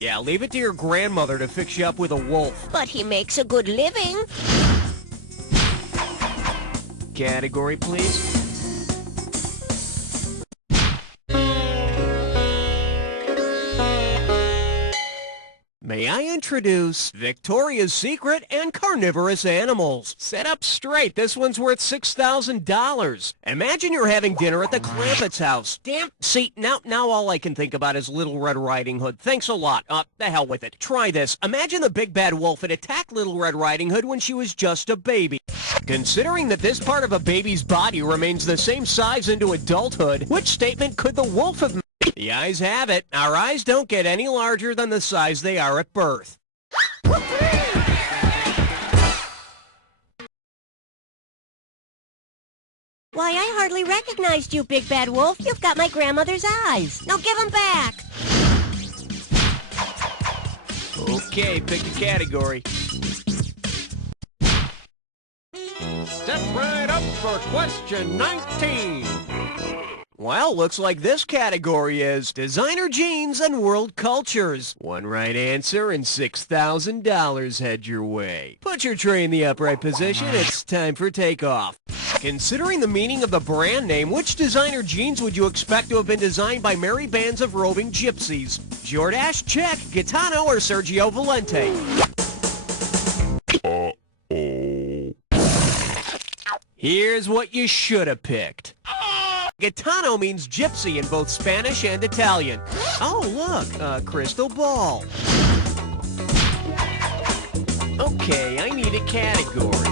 Yeah, leave it to your grandmother to fix you up with a wolf. But he makes a good living. Category, please. May I introduce Victoria's Secret and Carnivorous Animals. Set up straight, this one's worth $6,000. Imagine you're having dinner at the Clampett's house. Damn, see, now all I can think about is Little Red Riding Hood. Thanks a lot. The hell with it. Try this. Imagine the big bad wolf had attacked Little Red Riding Hood when she was just a baby. Considering that this part of a baby's body remains the same size into adulthood, which statement could the wolf have made? The eyes have it. Our eyes don't get any larger than the size they are at birth. Why, I hardly recognized you, Big Bad Wolf. You've got my grandmother's eyes. Now give them back. Okay, pick a category. Step right up for question 19. Well, looks like this category is designer jeans and world cultures. One right answer and $6,000 head your way. Put your tray in the upright position. It's time for takeoff. Considering the meaning of the brand name, which designer jeans would you expect to have been designed by merry bands of roving gypsies? Jordache, check. Gaetano, or Sergio Valente? Here's what you should have picked. Gaetano means gypsy in both Spanish and Italian. Oh, look, crystal ball. Okay, I need a category.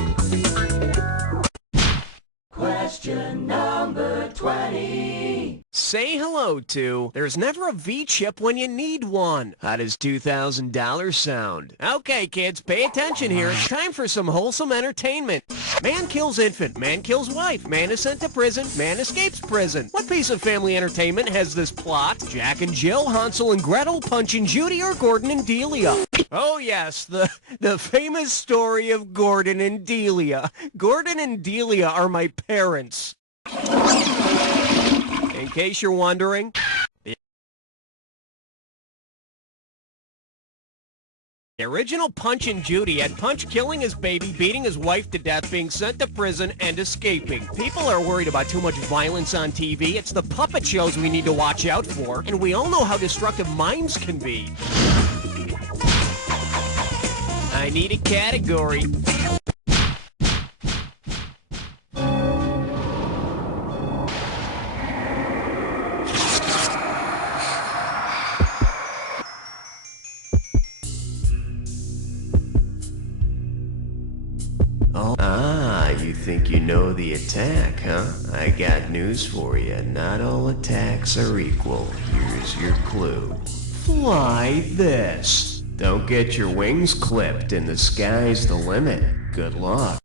Question number 20. Say hello to, there's never a V-chip when you need one. How does $2,000 sound? Okay, kids, pay attention here. It's time for some wholesome entertainment. Man kills infant, man kills wife, man is sent to prison, man escapes prison. What piece of family entertainment has this plot? Jack and Jill, Hansel and Gretel, Punch and Judy, or Gordon and Delia? Oh yes, the famous story of Gordon and Delia. Gordon and Delia are my parents. In case you're wondering, the original Punch and Judy had Punch killing his baby, beating his wife to death, being sent to prison, and escaping. People are worried about too much violence on TV. It's the puppet shows we need to watch out for, and we all know how destructive mimes can be. I need a category. You think you know the attack, huh? I got news for you. Not all attacks are equal. Here's your clue. Fly this. Don't get your wings clipped and the sky's the limit. Good luck.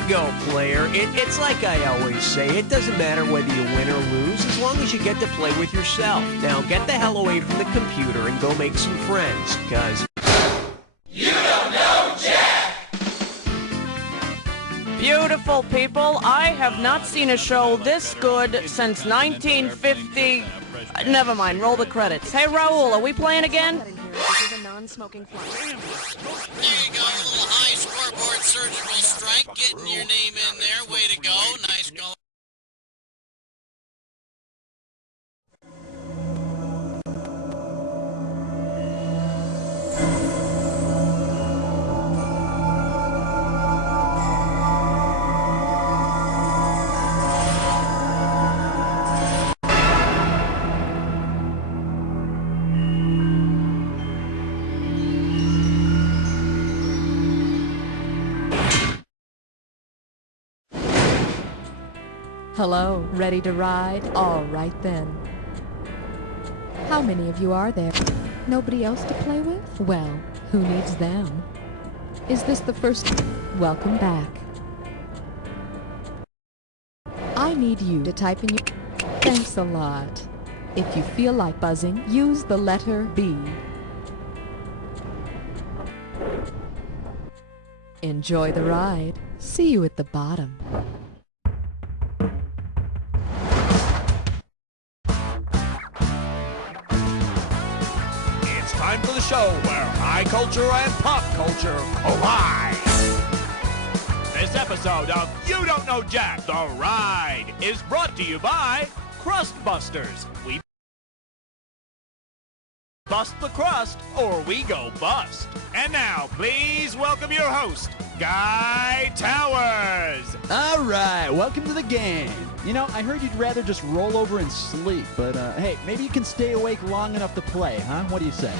to go, player. It's like I always say, it doesn't matter whether you win or lose, as long as you get to play with yourself. Now get the hell away from the computer and go make some friends, because... You don't know Jack! Beautiful people. I have not seen a show this good since 1950. Never mind, roll the credits. Hey, Raul, are we playing again? This is a non-smoking flight. There you go, a little high scoreboard surgical strike, getting your name in there. Way to go, nice going. Hello, ready to ride? All right then. How many of you are there? Nobody else to play with? Well, who needs them? Is this the first? Welcome back. I need you to type in your... Thanks a lot. If you feel like buzzing, use the letter B. Enjoy the ride. See you at the bottom. Time for the show where high culture and pop culture collide. This episode of You Don't Know Jack, The Ride, is brought to you by Crust Busters. We bust the crust or we go bust. And now, please welcome your host, Guy Towers. All right, welcome to the game. You know, I heard you'd rather just roll over and sleep, but hey, maybe you can stay awake long enough to play, huh? What do you say?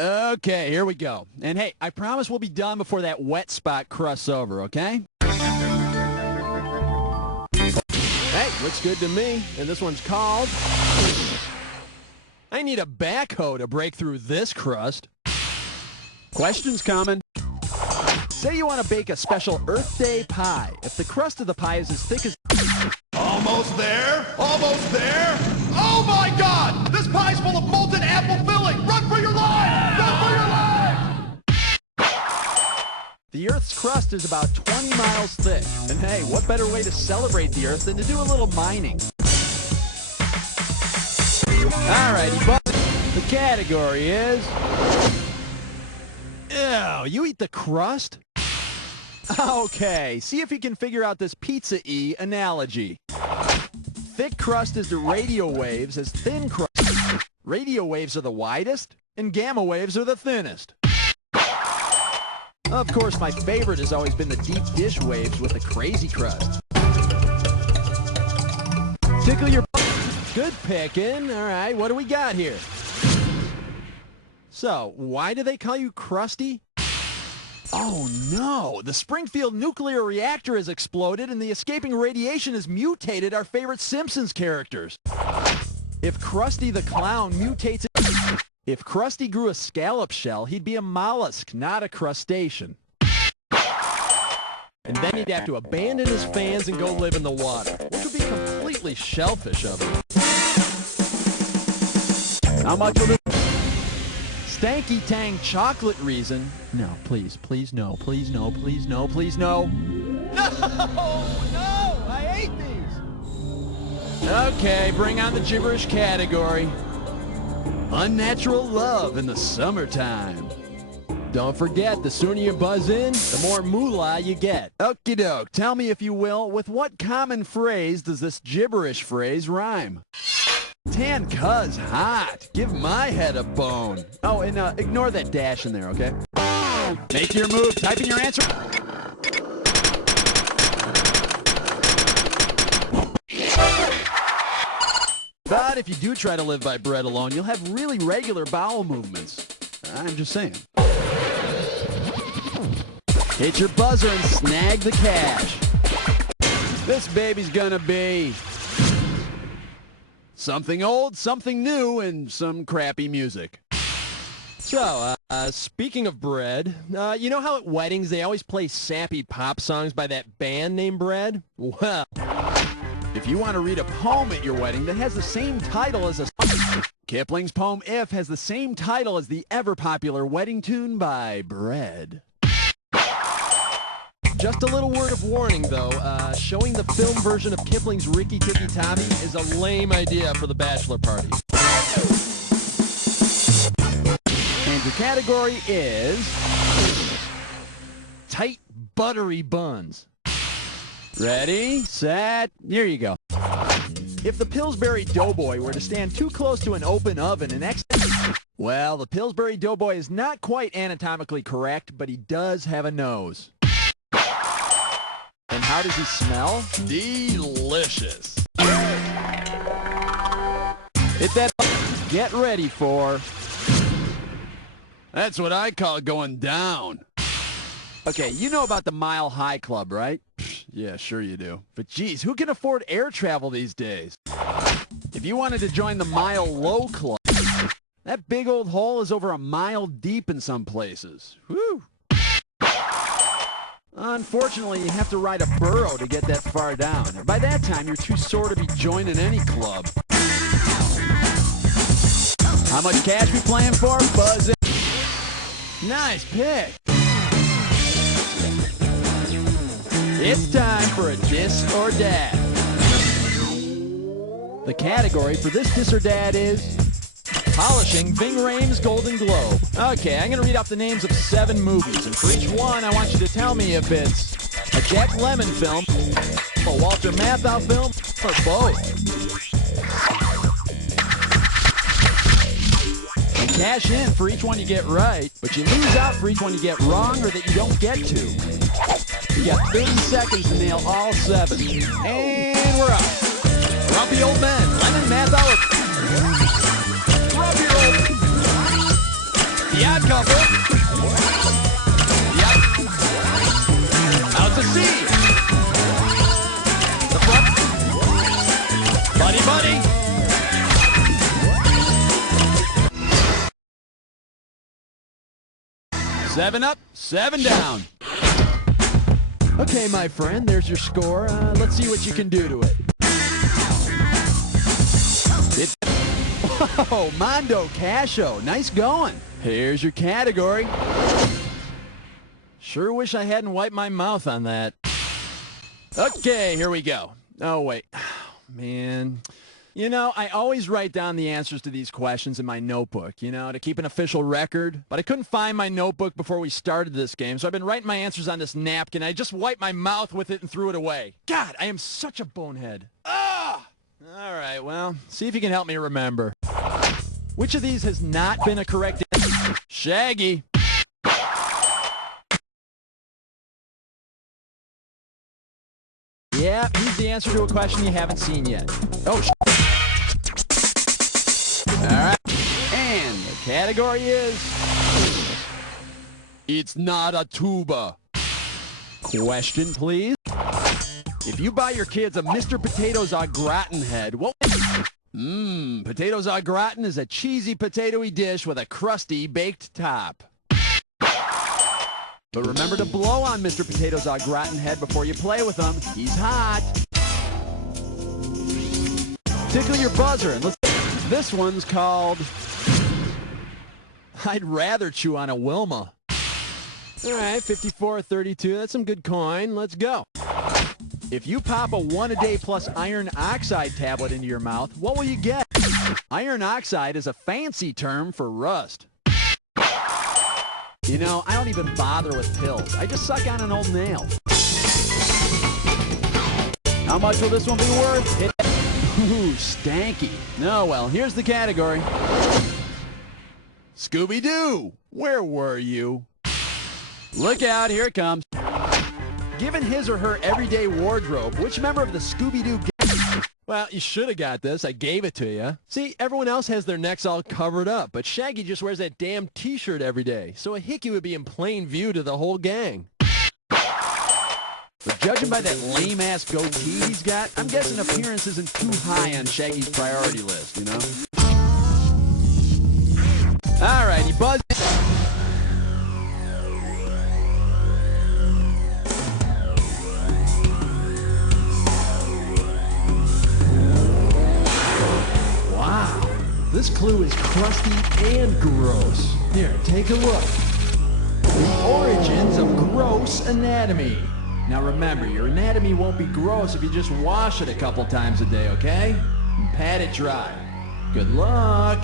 Okay, here we go. And hey, I promise we'll be done before that wet spot crusts over, okay? Hey, looks good to me. And this one's called... I need a backhoe to break through this crust. Questions coming. Say you want to bake a special Earth Day pie. If the crust of the pie is as thick as... Almost there! Almost there! Oh my God! This pie's full of molten apple filling! Run for your life! Run for your life! The Earth's crust is about 20 miles thick. And hey, what better way to celebrate the Earth than to do a little mining? Alrighty, but the category is... Ew, you eat the crust? Okay, see if you can figure out this pizza-y analogy. Thick crust is the radio waves as thin crust. Radio waves are the widest, and gamma waves are the thinnest. Of course, my favorite has always been the deep dish waves with the crazy crust. Tickle your... Good picking. All right, what do we got here? So, why do they call you Crusty? Oh no, the Springfield nuclear reactor has exploded and the escaping radiation has mutated our favorite Simpsons characters. If Krusty the Clown mutates... If Krusty grew a scallop shell, he'd be a mollusk, not a crustacean. And then he'd have to abandon his fans and go live in the water, which would be completely shellfish of him. How much will this... Stanky Tang chocolate reason? No, please, please no, please no, please no, please no. No! No! I hate these! Okay, bring on the gibberish category. Unnatural love in the summertime. Don't forget, the sooner you buzz in, the more moolah you get. Okie doke, tell me if you will, with what common phrase does this gibberish phrase rhyme? Tan cuz hot. Give my head a bone. Oh, and ignore that dash in there, okay? Make your move. Type in your answer. But if you do try to live by bread alone, you'll have really regular bowel movements. I'm just saying. Hit your buzzer and snag the cash. This baby's gonna be... something old, something new, and some crappy music. So, Speaking of bread, you know how at weddings they always play sappy pop songs by that band named Bread? Well, if you want to read a poem at your wedding that has the same title as a... Kipling's poem If has the same title as the ever-popular wedding tune by Bread. Just a little word of warning, though. Showing the film version of Kipling's Rikki Tikki Tavi is a lame idea for the bachelor party. And your category is... tight, buttery buns. Ready, set, here you go. If the Pillsbury Doughboy were to stand too close to an open oven and well, the Pillsbury Doughboy is not quite anatomically correct, but he does have a nose. And how does he smell? Delicious. Hit that button. Get ready for... That's what I call going down. Okay, you know about the Mile High Club, right? Yeah, sure you do. But geez, who can afford air travel these days? If you wanted to join the Mile Low Club, that big old hole is over a mile deep in some places. Whew. Unfortunately, you have to ride a burro to get that far down. And by that time, you're too sore to be joining any club. How much cash we playing for? Buzz in. Nice pick. It's time for a Dis or Dad. The category for this Dis or Dad is polishing Ving Rhames' Golden Globe. Okay, I'm going to read off the names of 7 movies, and for each one, I want you to tell me if it's a Jack Lemmon film, a Walter Matthau film, or both. And cash in for each one you get right, but you lose out for each one you get wrong or that you don't get to. You got 30 seconds to nail all 7. And we're up. Grumpy old men, Lemmon, Matthau, Grumpy old... The Odd Couple. Yep. Out to sea. The front. Buddy, buddy. Seven up, 7 down. Okay, my friend, there's your score. Let's see what you can do to it. Oh, Mondo Casho. Nice going. Here's your category. Sure wish I hadn't wiped my mouth on that. Okay, here we go. Oh, wait. Oh, man. You know, I always write down the answers to these questions in my notebook, you know, to keep an official record. But I couldn't find my notebook before we started this game, so I've been writing my answers on this napkin. I just wiped my mouth with it and threw it away. God, I am such a bonehead. Ah! All right, well, see if you can help me remember. Which of these has not been a correct answer? Shaggy. Yeah, he's the answer to a question you haven't seen yet. Oh, all right. And the category is... It's not a tuba. Question, please. If you buy your kids a Mr. Potatoes au gratin head, what... Potatoes au gratin is a cheesy potatoy dish with a crusty baked top. But remember to blow on Mr. Potatoes au gratin head before you play with him. He's hot. Tickle your buzzer and let's... This one's called... I'd rather chew on a Wilma. All right, 54.32. That's some good coin. Let's go. If you pop a 1-a-day plus iron oxide tablet into your mouth, what will you get? Iron oxide is a fancy term for rust. You know, I don't even bother with pills. I just suck on an old nail. How much will this one be worth? Ooh, stanky. No, well, here's the category. Scooby-Doo, where were you? Look out, here it comes. Given his or her everyday wardrobe, which member of the Scooby-Doo gang... Well, you should have got this. I gave it to you. See, everyone else has their necks all covered up, but Shaggy just wears that damn T-shirt every day, so a hickey would be in plain view to the whole gang. But judging by that lame-ass goatee he's got, I'm guessing appearance isn't too high on Shaggy's priority list, you know? All right, he buzzed. clue is crusty and gross. Here, take a look. The origins of gross anatomy. Now remember, your anatomy won't be gross if you just wash it a couple times a day, okay? And pat it dry. Good luck.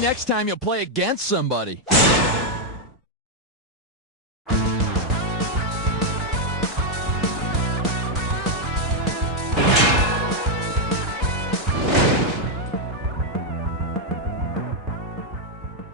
Next time you'll play against somebody.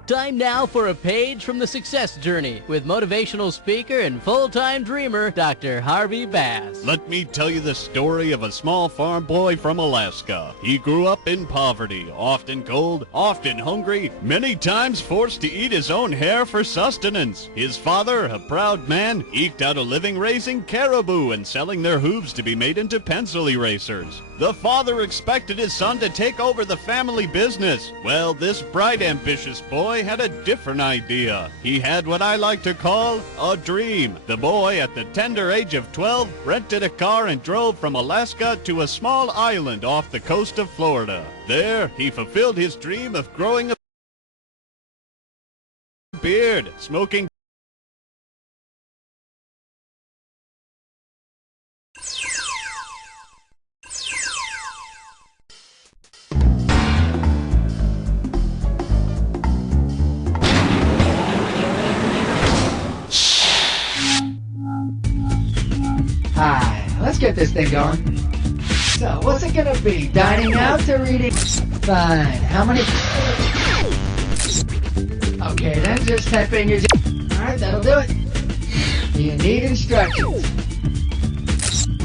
Time now for a page from the success journey with motivational speaker and full-time dreamer, Dr. Harvey Bass. Let me tell you the story of a small farm boy from Alaska. He grew up in poverty, often cold, often hungry, many times forced to eat his own hair for sustenance. His father, a proud man, eked out a living raising caribou and selling their hooves to be made into pencil erasers. The father expected his son to take over the family business. Well, this bright, ambitious boy had a different idea. He had what I like to call a dream. The boy, at the tender age of 12, rented a car and drove from Alaska to a small island off the coast of Florida. There, he fulfilled his dream of growing a beard, smoking Hi, let's get this thing going. So, what's it gonna be? Dining out or eating? Fine. How many? Okay, then just type in your... Alright, that'll do it. Do you need instructions?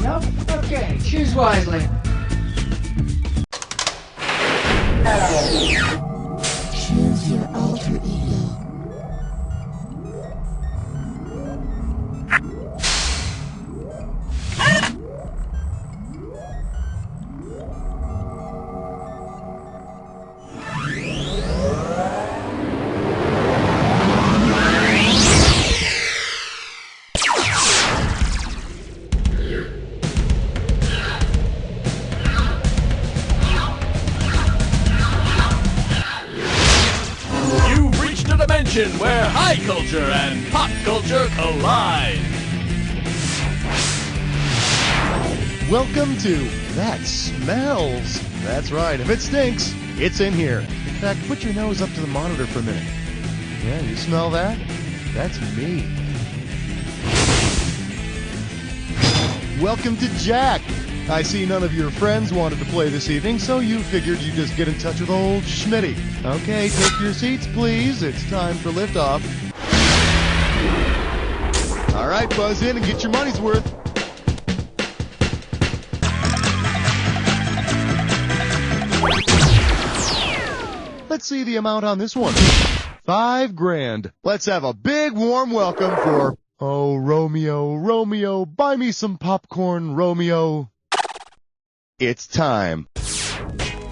Nope? Okay, choose wisely. Choose your alter ego. Where high culture and pop culture collide. Welcome to That Smells. That's right. If it stinks, it's in here. In fact, put your nose up to the monitor for a minute. Yeah, you smell that? That's me. Welcome to Jack. I see none of your friends wanted to play this evening, so you figured you'd just get in touch with old Schmitty. Okay, take your seats, please. It's time for liftoff. All right, buzz in and get your money's worth. Let's see the amount on this one. $5,000. Let's have a big warm welcome for, oh, Romeo, Romeo, buy me some popcorn, Romeo. It's time.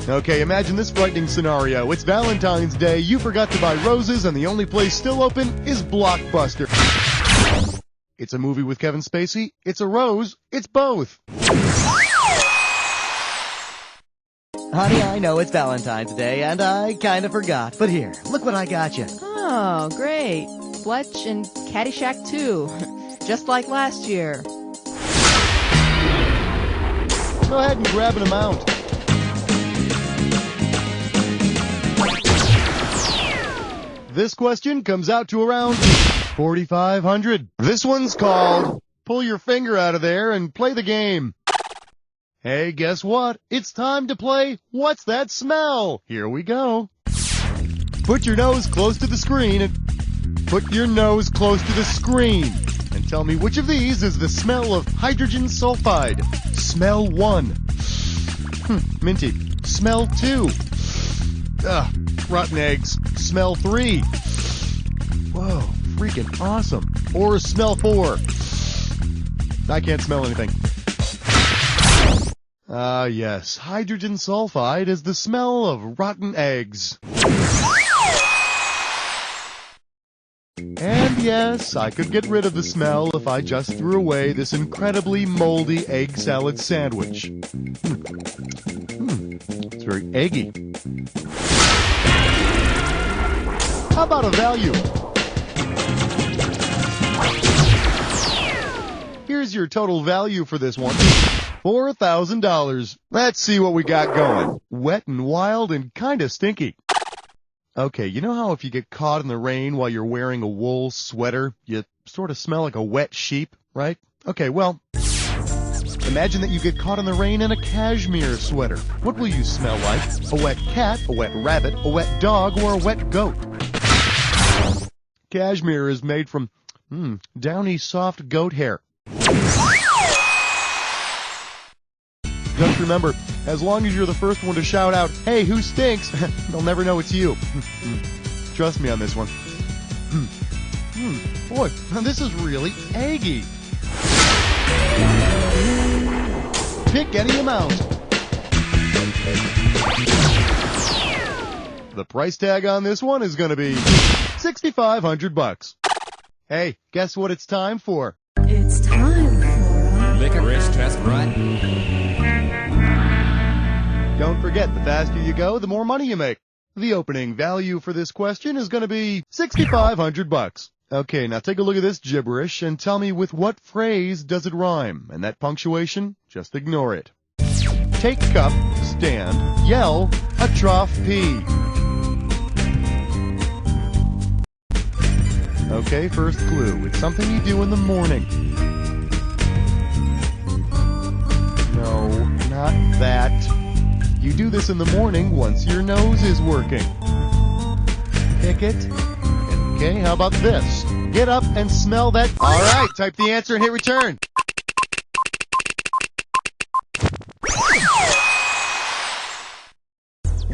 Okay, imagine this frightening scenario. It's Valentine's Day, you forgot to buy roses, and the only place still open is Blockbuster. It's a movie with Kevin Spacey, it's a rose, it's both. Honey, I know it's Valentine's Day, and I kind of forgot. But here, look what I got you. Oh, great. Fletch and Caddyshack 2. Just like last year. Go ahead and grab an amount. This question comes out to around 4,500. This one's called Pull Your Finger Out of There and Play the Game. Hey, guess what? It's time to play What's That Smell? Here we go. Put your nose close to the screen and tell me which of these is the smell of hydrogen sulfide. Smell 1. Minty. Smell 2. Rotten eggs. Smell 3. Whoa, freaking awesome. Or smell 4. I can't smell anything. Yes, hydrogen sulfide is the smell of rotten eggs. And yes, I could get rid of the smell if I just threw away this incredibly moldy egg salad sandwich. It's very eggy. How about a value? Here's your total value for this one. $4,000. Let's see what we got going. Wet and wild and kinda stinky. Okay, you know how if you get caught in the rain while you're wearing a wool sweater, you sort of smell like a wet sheep, right? Okay, well, imagine that you get caught in the rain in a cashmere sweater. What will you smell like? A wet cat, a wet rabbit, a wet dog, or a wet goat? Cashmere is made from downy, soft goat hair. Just remember, as long as you're the first one to shout out, "Hey, who stinks?" they'll never know it's you. Trust me on this one. Boy, this is really eggy. Pick any amount. The price tag on this one is going to be $6,500. Hey, guess what it's time for? It's time for licorice test run. Don't forget, the faster you go, the more money you make. The opening value for this question is going to be $6,500. Okay, now take a look at this gibberish and tell me with what phrase does it rhyme? And that punctuation, just ignore it. Take cup, stand, yell, a trough pee. Okay, first clue. It's something you do in the morning. No, not that. You do this in the morning once your nose is working. Pick it. Okay, how about this? Get up and smell that. All right, type the answer and hit return.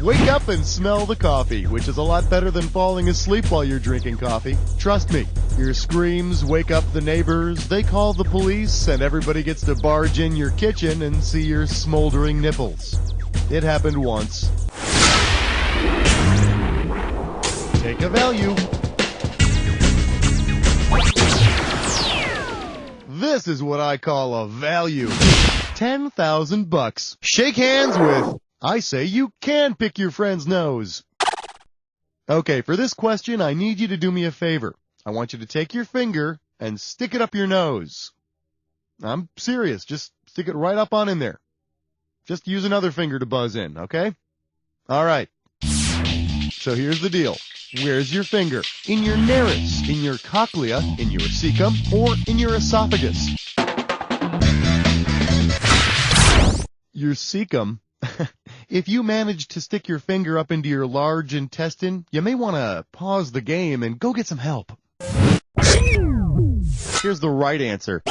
Wake up and smell the coffee, which is a lot better than falling asleep while you're drinking coffee. Trust me, your screams wake up the neighbors, they call the police, and everybody gets to barge in your kitchen and see your smoldering nipples. It happened once. Take a value. This is what I call a value. $10,000. Shake hands with, I say you can pick your friend's nose. Okay, for this question, I need you to do me a favor. I want you to take your finger and stick it up your nose. I'm serious. Just stick it right up on in there. Just use another finger to buzz in, okay? All right. So here's the deal. Where's your finger? In your nares, in your cochlea, in your cecum, or in your esophagus? Your cecum? If you manage to stick your finger up into your large intestine, you may want to pause the game and go get some help. Here's the right answer.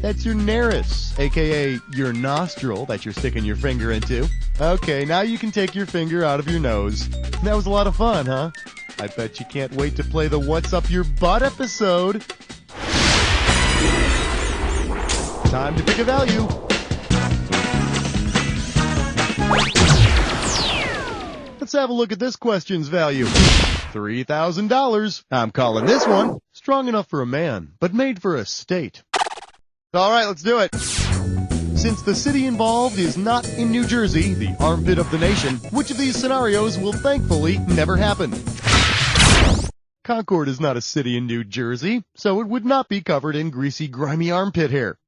That's your nares, aka your nostril that you're sticking your finger into. Okay, now you can take your finger out of your nose. That was a lot of fun, huh? I bet you can't wait to play the What's Up Your Butt episode. Time to pick a value. Let's have a look at this question's value. $3,000. I'm calling this one strong enough for a man, but made for a state. All right, let's do it. Since the city involved is not in New Jersey, the armpit of the nation, which of these scenarios will thankfully never happen? Concord is not a city in New Jersey, so it would not be covered in greasy, grimy armpit hair.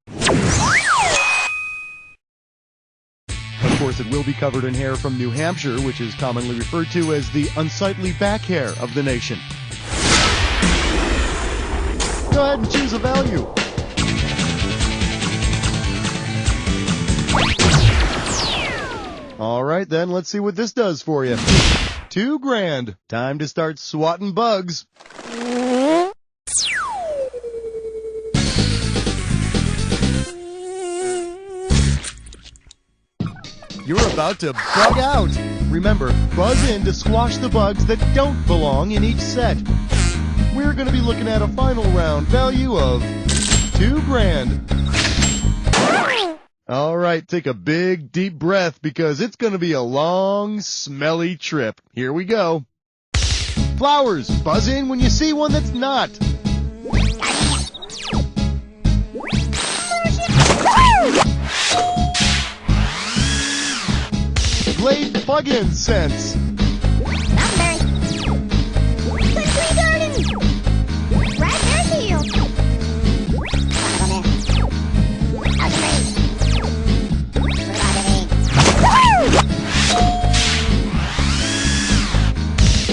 Of course, it will be covered in hair from New Hampshire, which is commonly referred to as the unsightly back hair of the nation. Go ahead and choose a value. All right, then, let's see what this does for you. $2,000. Time to start swatting bugs. You're about to bug out. Remember, buzz in to squash the bugs that don't belong in each set. We're going to be looking at a final round value of $2,000. All right, take a big, deep breath because it's going to be a long, smelly trip. Here we go. Flowers, buzz in when you see one that's not. Glade plug-in scents.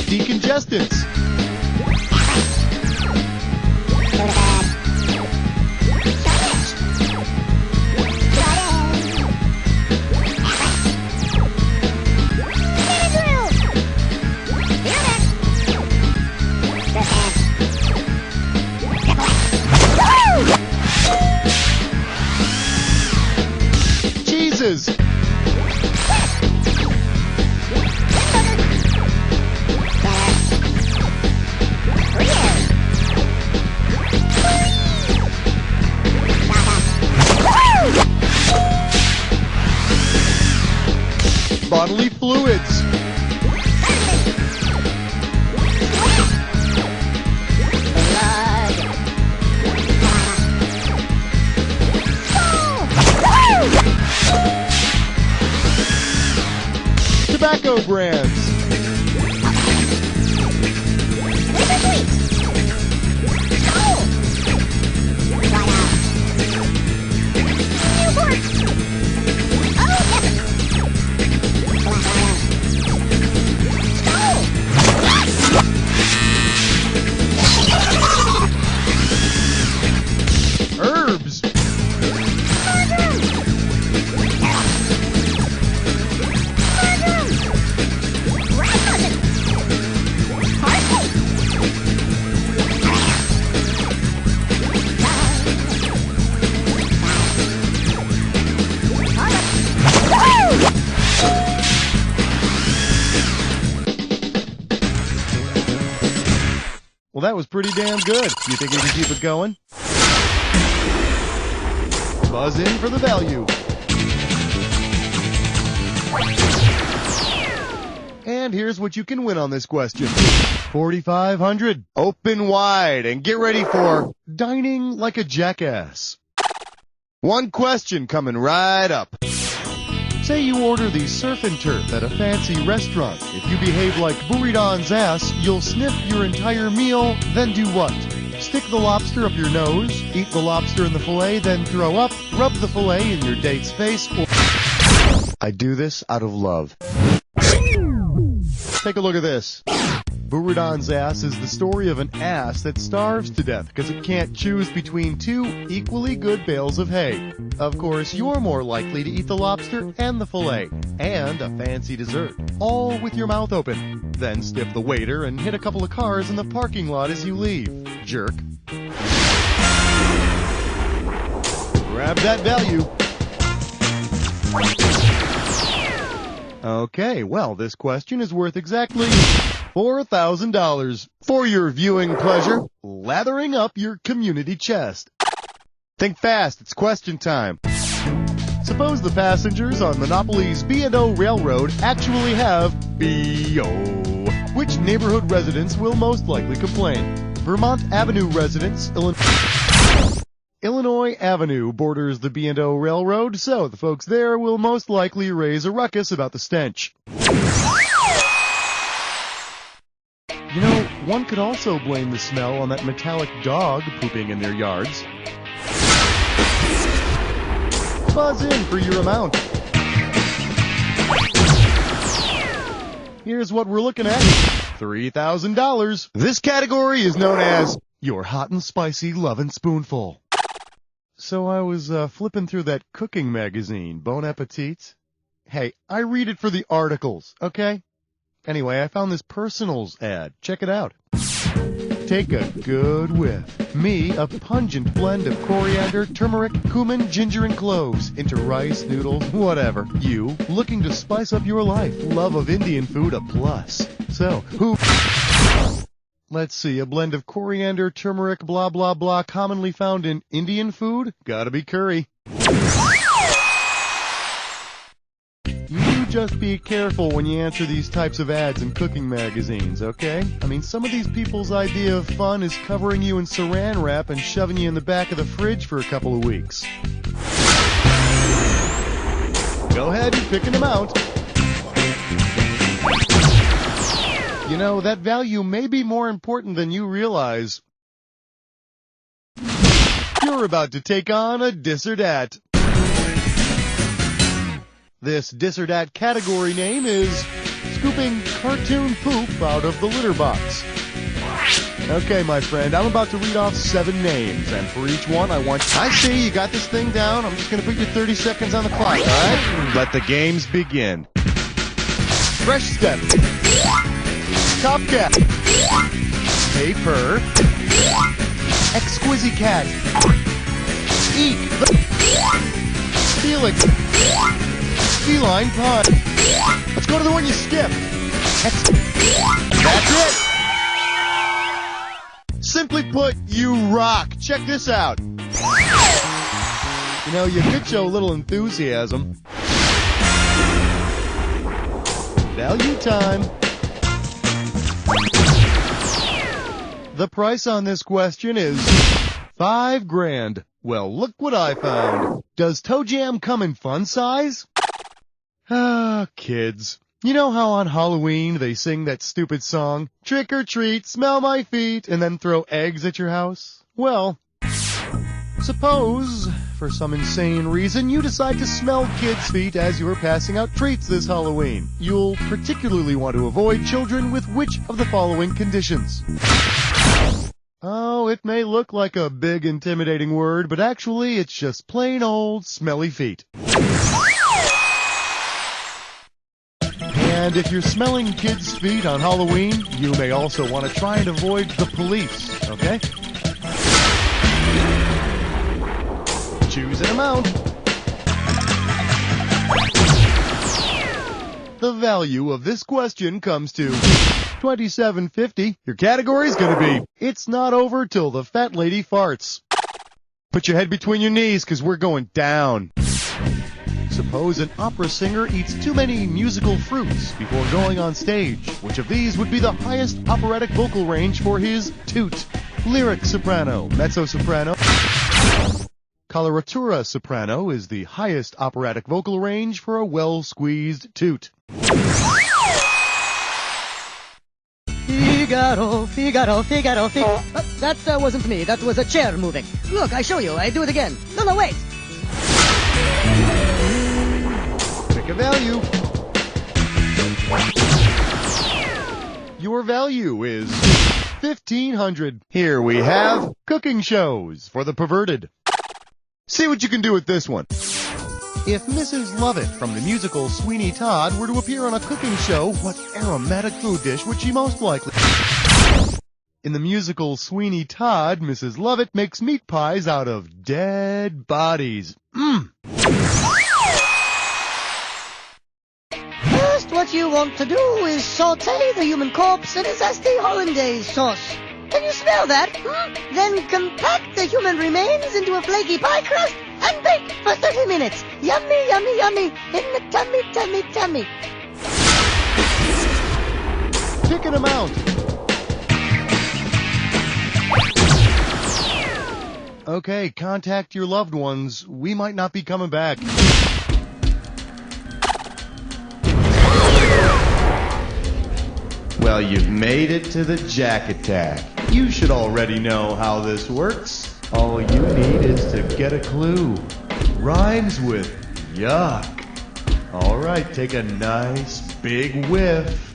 Decongestants. Cheeses. Bodily fluids. Tobacco brands. Herbs. Well, that was pretty damn good. You think you can keep it going? Buzz in for the value. And here's what you can win on this question. $4,500. Open wide and get ready for dining like a jackass. One question coming right up. Say you order the surf and turf at a fancy restaurant. If you behave like Buridon's ass, you'll sniff your entire meal, then do what? Stick the lobster up your nose, eat the lobster in the fillet, then throw up, rub the fillet in your date's face, or... I do this out of love. Take a look at this. Buridon's ass is the story of an ass that starves to death because it can't choose between two equally good bales of hay. Of course, you're more likely to eat the lobster and the fillet, and a fancy dessert, all with your mouth open. Then stiff the waiter and hit a couple of cars in the parking lot as you leave. Jerk. Grab that value. Okay, well, this question is worth exactly $4,000. For your viewing pleasure, lathering up your community chest. Think fast, it's question time. Suppose the passengers on Monopoly's B&O Railroad actually have B.O. Which neighborhood residents will most likely complain? Vermont Avenue residents, Illinois Avenue borders the B&O Railroad, so the folks there will most likely raise a ruckus about the stench. You know, one could also blame the smell on that metallic dog pooping in their yards. Buzz in for your amount. Here's what we're looking at. $3,000. This category is known as your hot and spicy lovin' spoonful. So I was flipping through that cooking magazine, Bon Appetit. Hey, I read it for the articles, okay? Anyway, I found this personals ad. Check it out. Take a good whiff. Me, a pungent blend of coriander, turmeric, cumin, ginger, and cloves into rice, noodles, whatever. You, looking to spice up your life. Love of Indian food a plus. So, who... Let's see, a blend of coriander, turmeric, blah, blah, blah, commonly found in Indian food? Gotta be curry. You just be careful when you answer these types of ads in cooking magazines, okay? I mean, some of these people's idea of fun is covering you in saran wrap and shoving you in the back of the fridge for a couple of weeks. Go ahead and pick an amount. You know, that value may be more important than you realize. You're about to take on a dis or dat. This dis or dat category name is scooping cartoon poop out of the litter box. Okay, my friend, I'm about to read off 7 names, and for each one, I see you got this thing down. I'm just going to put your 30 seconds on the clock, all right? Let the games begin. Fresh Step. Top Cat. Paper. Exquisite Cat. Eek. Felix. Feline Pond. Let's go to the one you skip. That's it. Simply put, you rock. Check this out. You know, you could show a little enthusiasm. Value time. The price on this question is $5,000. Well, look what I found. Does Toe Jam come in fun size? Ah, kids. You know how on Halloween they sing that stupid song, trick or treat, smell my feet, and then throw eggs at your house? Well, suppose, for some insane reason, you decide to smell kids' feet as you're passing out treats this Halloween. You'll particularly want to avoid children with which of the following conditions? Oh, it may look like a big, intimidating word, but actually it's just plain old smelly feet. And if you're smelling kids' feet on Halloween, you may also want to try and avoid the police, okay? Choose an amount. The value of this question comes to $27.50. Your category is going to be, it's not over till the fat lady farts. Put your head between your knees, because we're going down. Suppose an opera singer eats too many musical fruits before going on stage. Which of these would be the highest operatic vocal range for his toot? Lyric soprano, mezzo-soprano. Coloratura soprano is the highest operatic vocal range for a well-squeezed toot. Figaro, Figaro, Figaro, Figaro. That wasn't me. That was a chair moving. Look, I show you. I do it again. No, wait. Pick a value. Your value is $1,500. Here we have cooking shows for the perverted. See what you can do with this one. If Mrs. Lovett from the musical Sweeney Todd were to appear on a cooking show, what aromatic food dish would she most likely... In the musical Sweeney Todd, Mrs. Lovett makes meat pies out of dead bodies. First, what you want to do is saute the human corpse in a zesty hollandaise sauce. Can you smell that? Then compact the human remains into a flaky pie crust and bake for 30 minutes. Yummy, yummy, yummy. In the tummy, tummy, tummy. Pick an amount. Okay, contact your loved ones. We might not be coming back. Well, Well, you've made it to the Jack Attack. You should already know how this works. All you need is to get a clue. Rhymes with yuck. Alright, take a nice big whiff.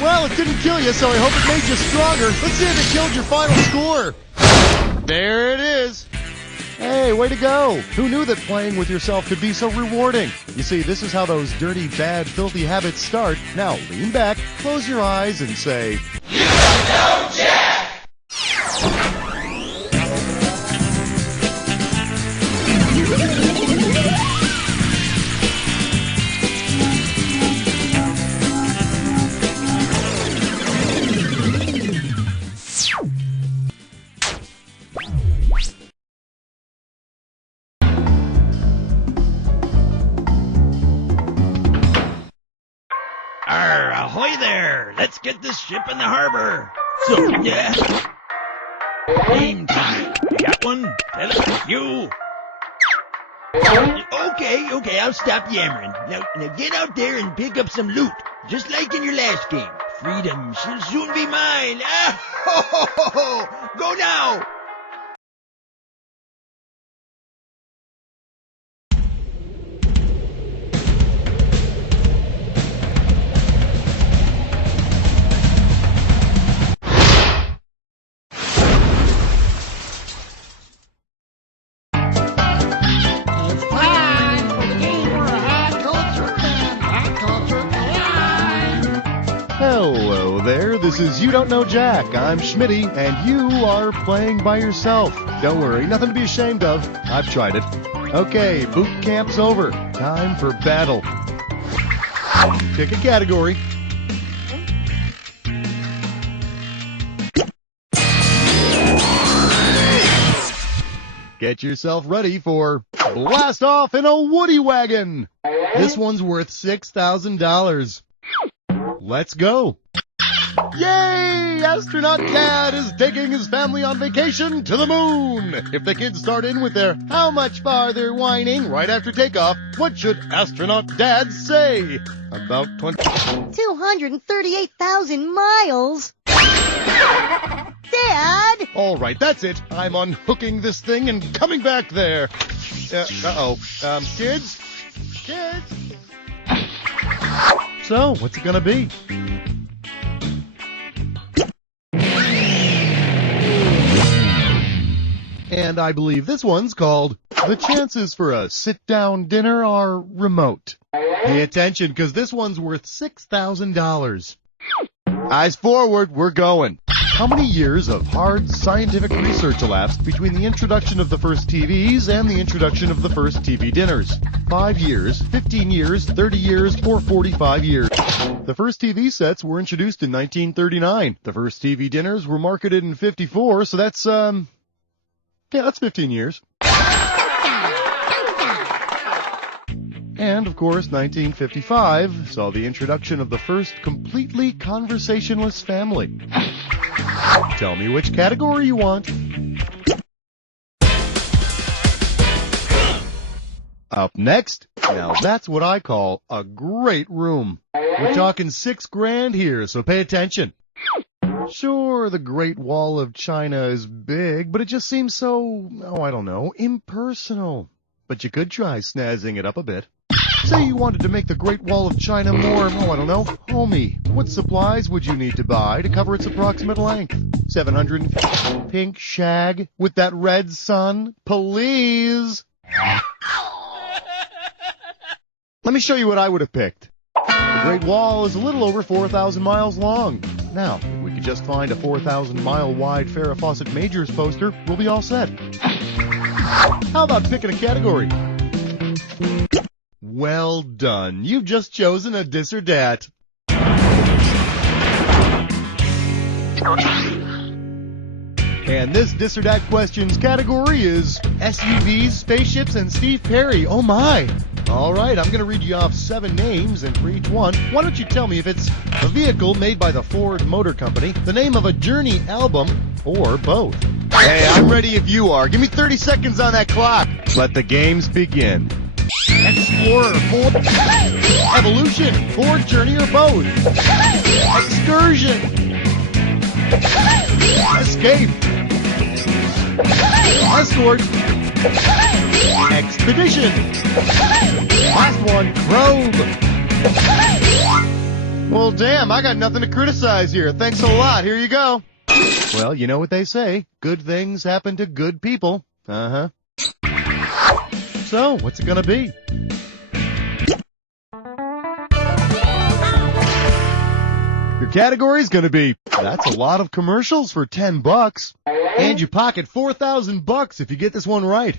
Well, it didn't kill you, so I hope it made you stronger. Let's see if it killed your final score. There it is. Hey, way to go. Who knew that playing with yourself could be so rewarding? You see, this is how those dirty, bad, filthy habits start. Now, lean back, close your eyes, and say, "You don't know Jack!" Ahoy there! Let's get this ship in the harbor. So, yeah. Game time. You got one? Tell it. You. Okay, I'll stop yammering. Now get out there and pick up some loot, just like in your last game. Freedom shall soon be mine. Ah, ho, ho, ho, ho. Go now. Hello there, this is You Don't Know Jack. I'm Schmitty, and you are playing by yourself. Don't worry, nothing to be ashamed of. I've tried it. Okay, boot camp's over. Time for battle. Pick a category. Get yourself ready for Blast Off in a Woody Wagon. This one's worth $6,000. Let's go. Yay! Astronaut Dad is taking his family on vacation to the moon. If the kids start in with their "how much farther" whining right after takeoff, what should Astronaut Dad say? About 238,000 miles? Dad! All right, that's it. I'm unhooking this thing and coming back there. Kids? Kids? So, what's it gonna be? And I believe this one's called The Chances for a Sit-Down Dinner Are Remote. Pay attention, because this one's worth $6,000. Eyes forward, we're going. How many years of hard scientific research elapsed between the introduction of the first TVs and the introduction of the first TV dinners? 5 years, 15 years, 30 years, or 45 years? The first TV sets were introduced in 1939. The first TV dinners were marketed in 54, so that's 15 years. And, of course, 1955 saw the introduction of the first completely conversationless family. Tell me which category you want. Up next, now that's what I call a great room. We're talking $6,000 here, so pay attention. Sure, the Great Wall of China is big, but it just seems so, I don't know, impersonal. But you could try snazzing it up a bit. Say you wanted to make the Great Wall of China more, I don't know, homey. What supplies would you need to buy to cover its approximate length? 700 pink shag with that red sun? Please! Let me show you what I would have picked. The Great Wall is a little over 4,000 miles long. Now, if we could just find a 4,000-mile wide Farrah Fawcett Majors poster, we'll be all set. How about picking a category? Well done. You've just chosen a dis or dat. And this dis or dat questions category is SUVs, spaceships, and Steve Perry. Oh my! All right, I'm going to read you off 7 names, and for each one, why don't you tell me if it's a vehicle made by the Ford Motor Company, the name of a Journey album, or both. Hey, I'm ready if you are. Give me 30 seconds on that clock. Let the games begin. Explorer, Ford, Evolution, Ford Journey, or both. Excursion, Escape, Escort, Expedition, last one, Probe. Well, damn, I got nothing to criticize here. Thanks a lot. Here you go. Well, you know what they say. Good things happen to good people. Uh-huh. So, what's it gonna be? Your category's gonna be, that's a lot of commercials for $10. And you pocket $4,000 if you get this one right.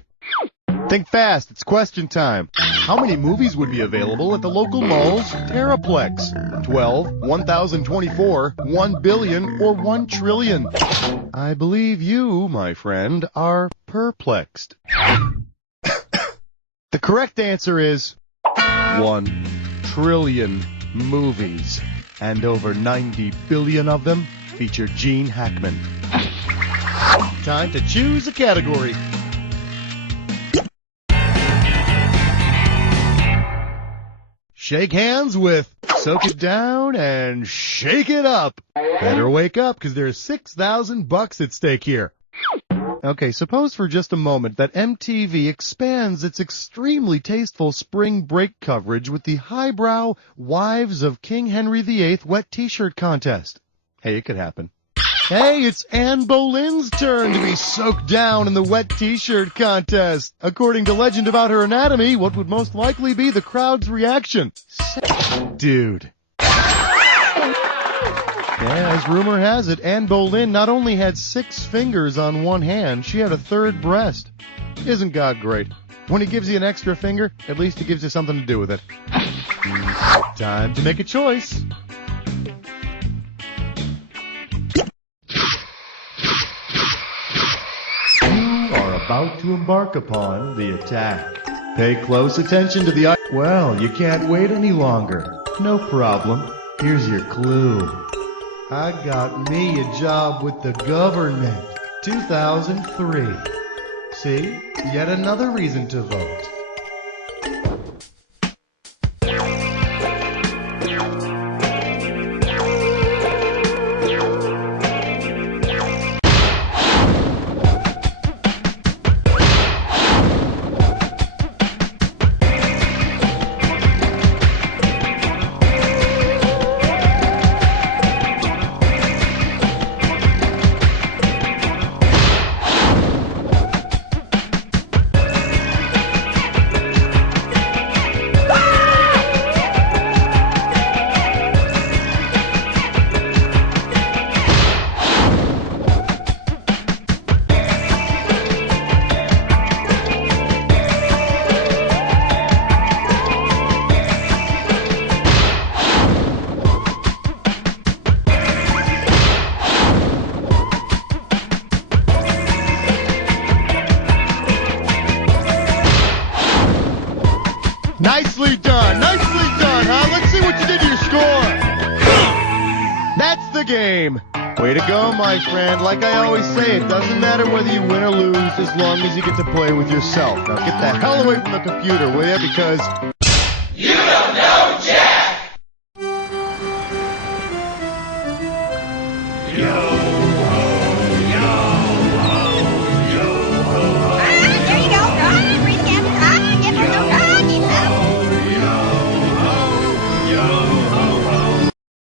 Think fast, it's question time. How many movies would be available at the local mall's Terraplex? 12, 1,024, 1 billion, or 1 trillion? I believe you, my friend, are perplexed. The correct answer is 1 trillion movies, and over 90 billion of them feature Gene Hackman. Time to choose a category. Shake hands with Soak It Down and Shake It Up. Better wake up, because there's $6,000 at stake here. Okay, suppose for just a moment that MTV expands its extremely tasteful spring break coverage with the highbrow Wives of King Henry VIII wet t-shirt contest. Hey, it could happen. Hey, it's Anne Boleyn's turn to be soaked down in the wet t-shirt contest. According to legend about her anatomy, what would most likely be the crowd's reaction? Dude. Yeah, as rumor has it, Anne Boleyn not only had 6 fingers on one hand, she had a 3rd breast. Isn't God great? When he gives you an extra finger, at least he gives you something to do with it. Time to make a choice. You are about to embark upon the attack. Pay close attention to the... Well, you can't wait any longer. No problem. Here's your clue. I got me a job with the government. 2003. See? Yet another reason to vote. Nicely done, huh? Let's see what you did to your score. That's the game. Way to go, my friend. Like I always say, it doesn't matter whether you win or lose as long as you get to play with yourself. Now get the hell away from the computer, will you? Because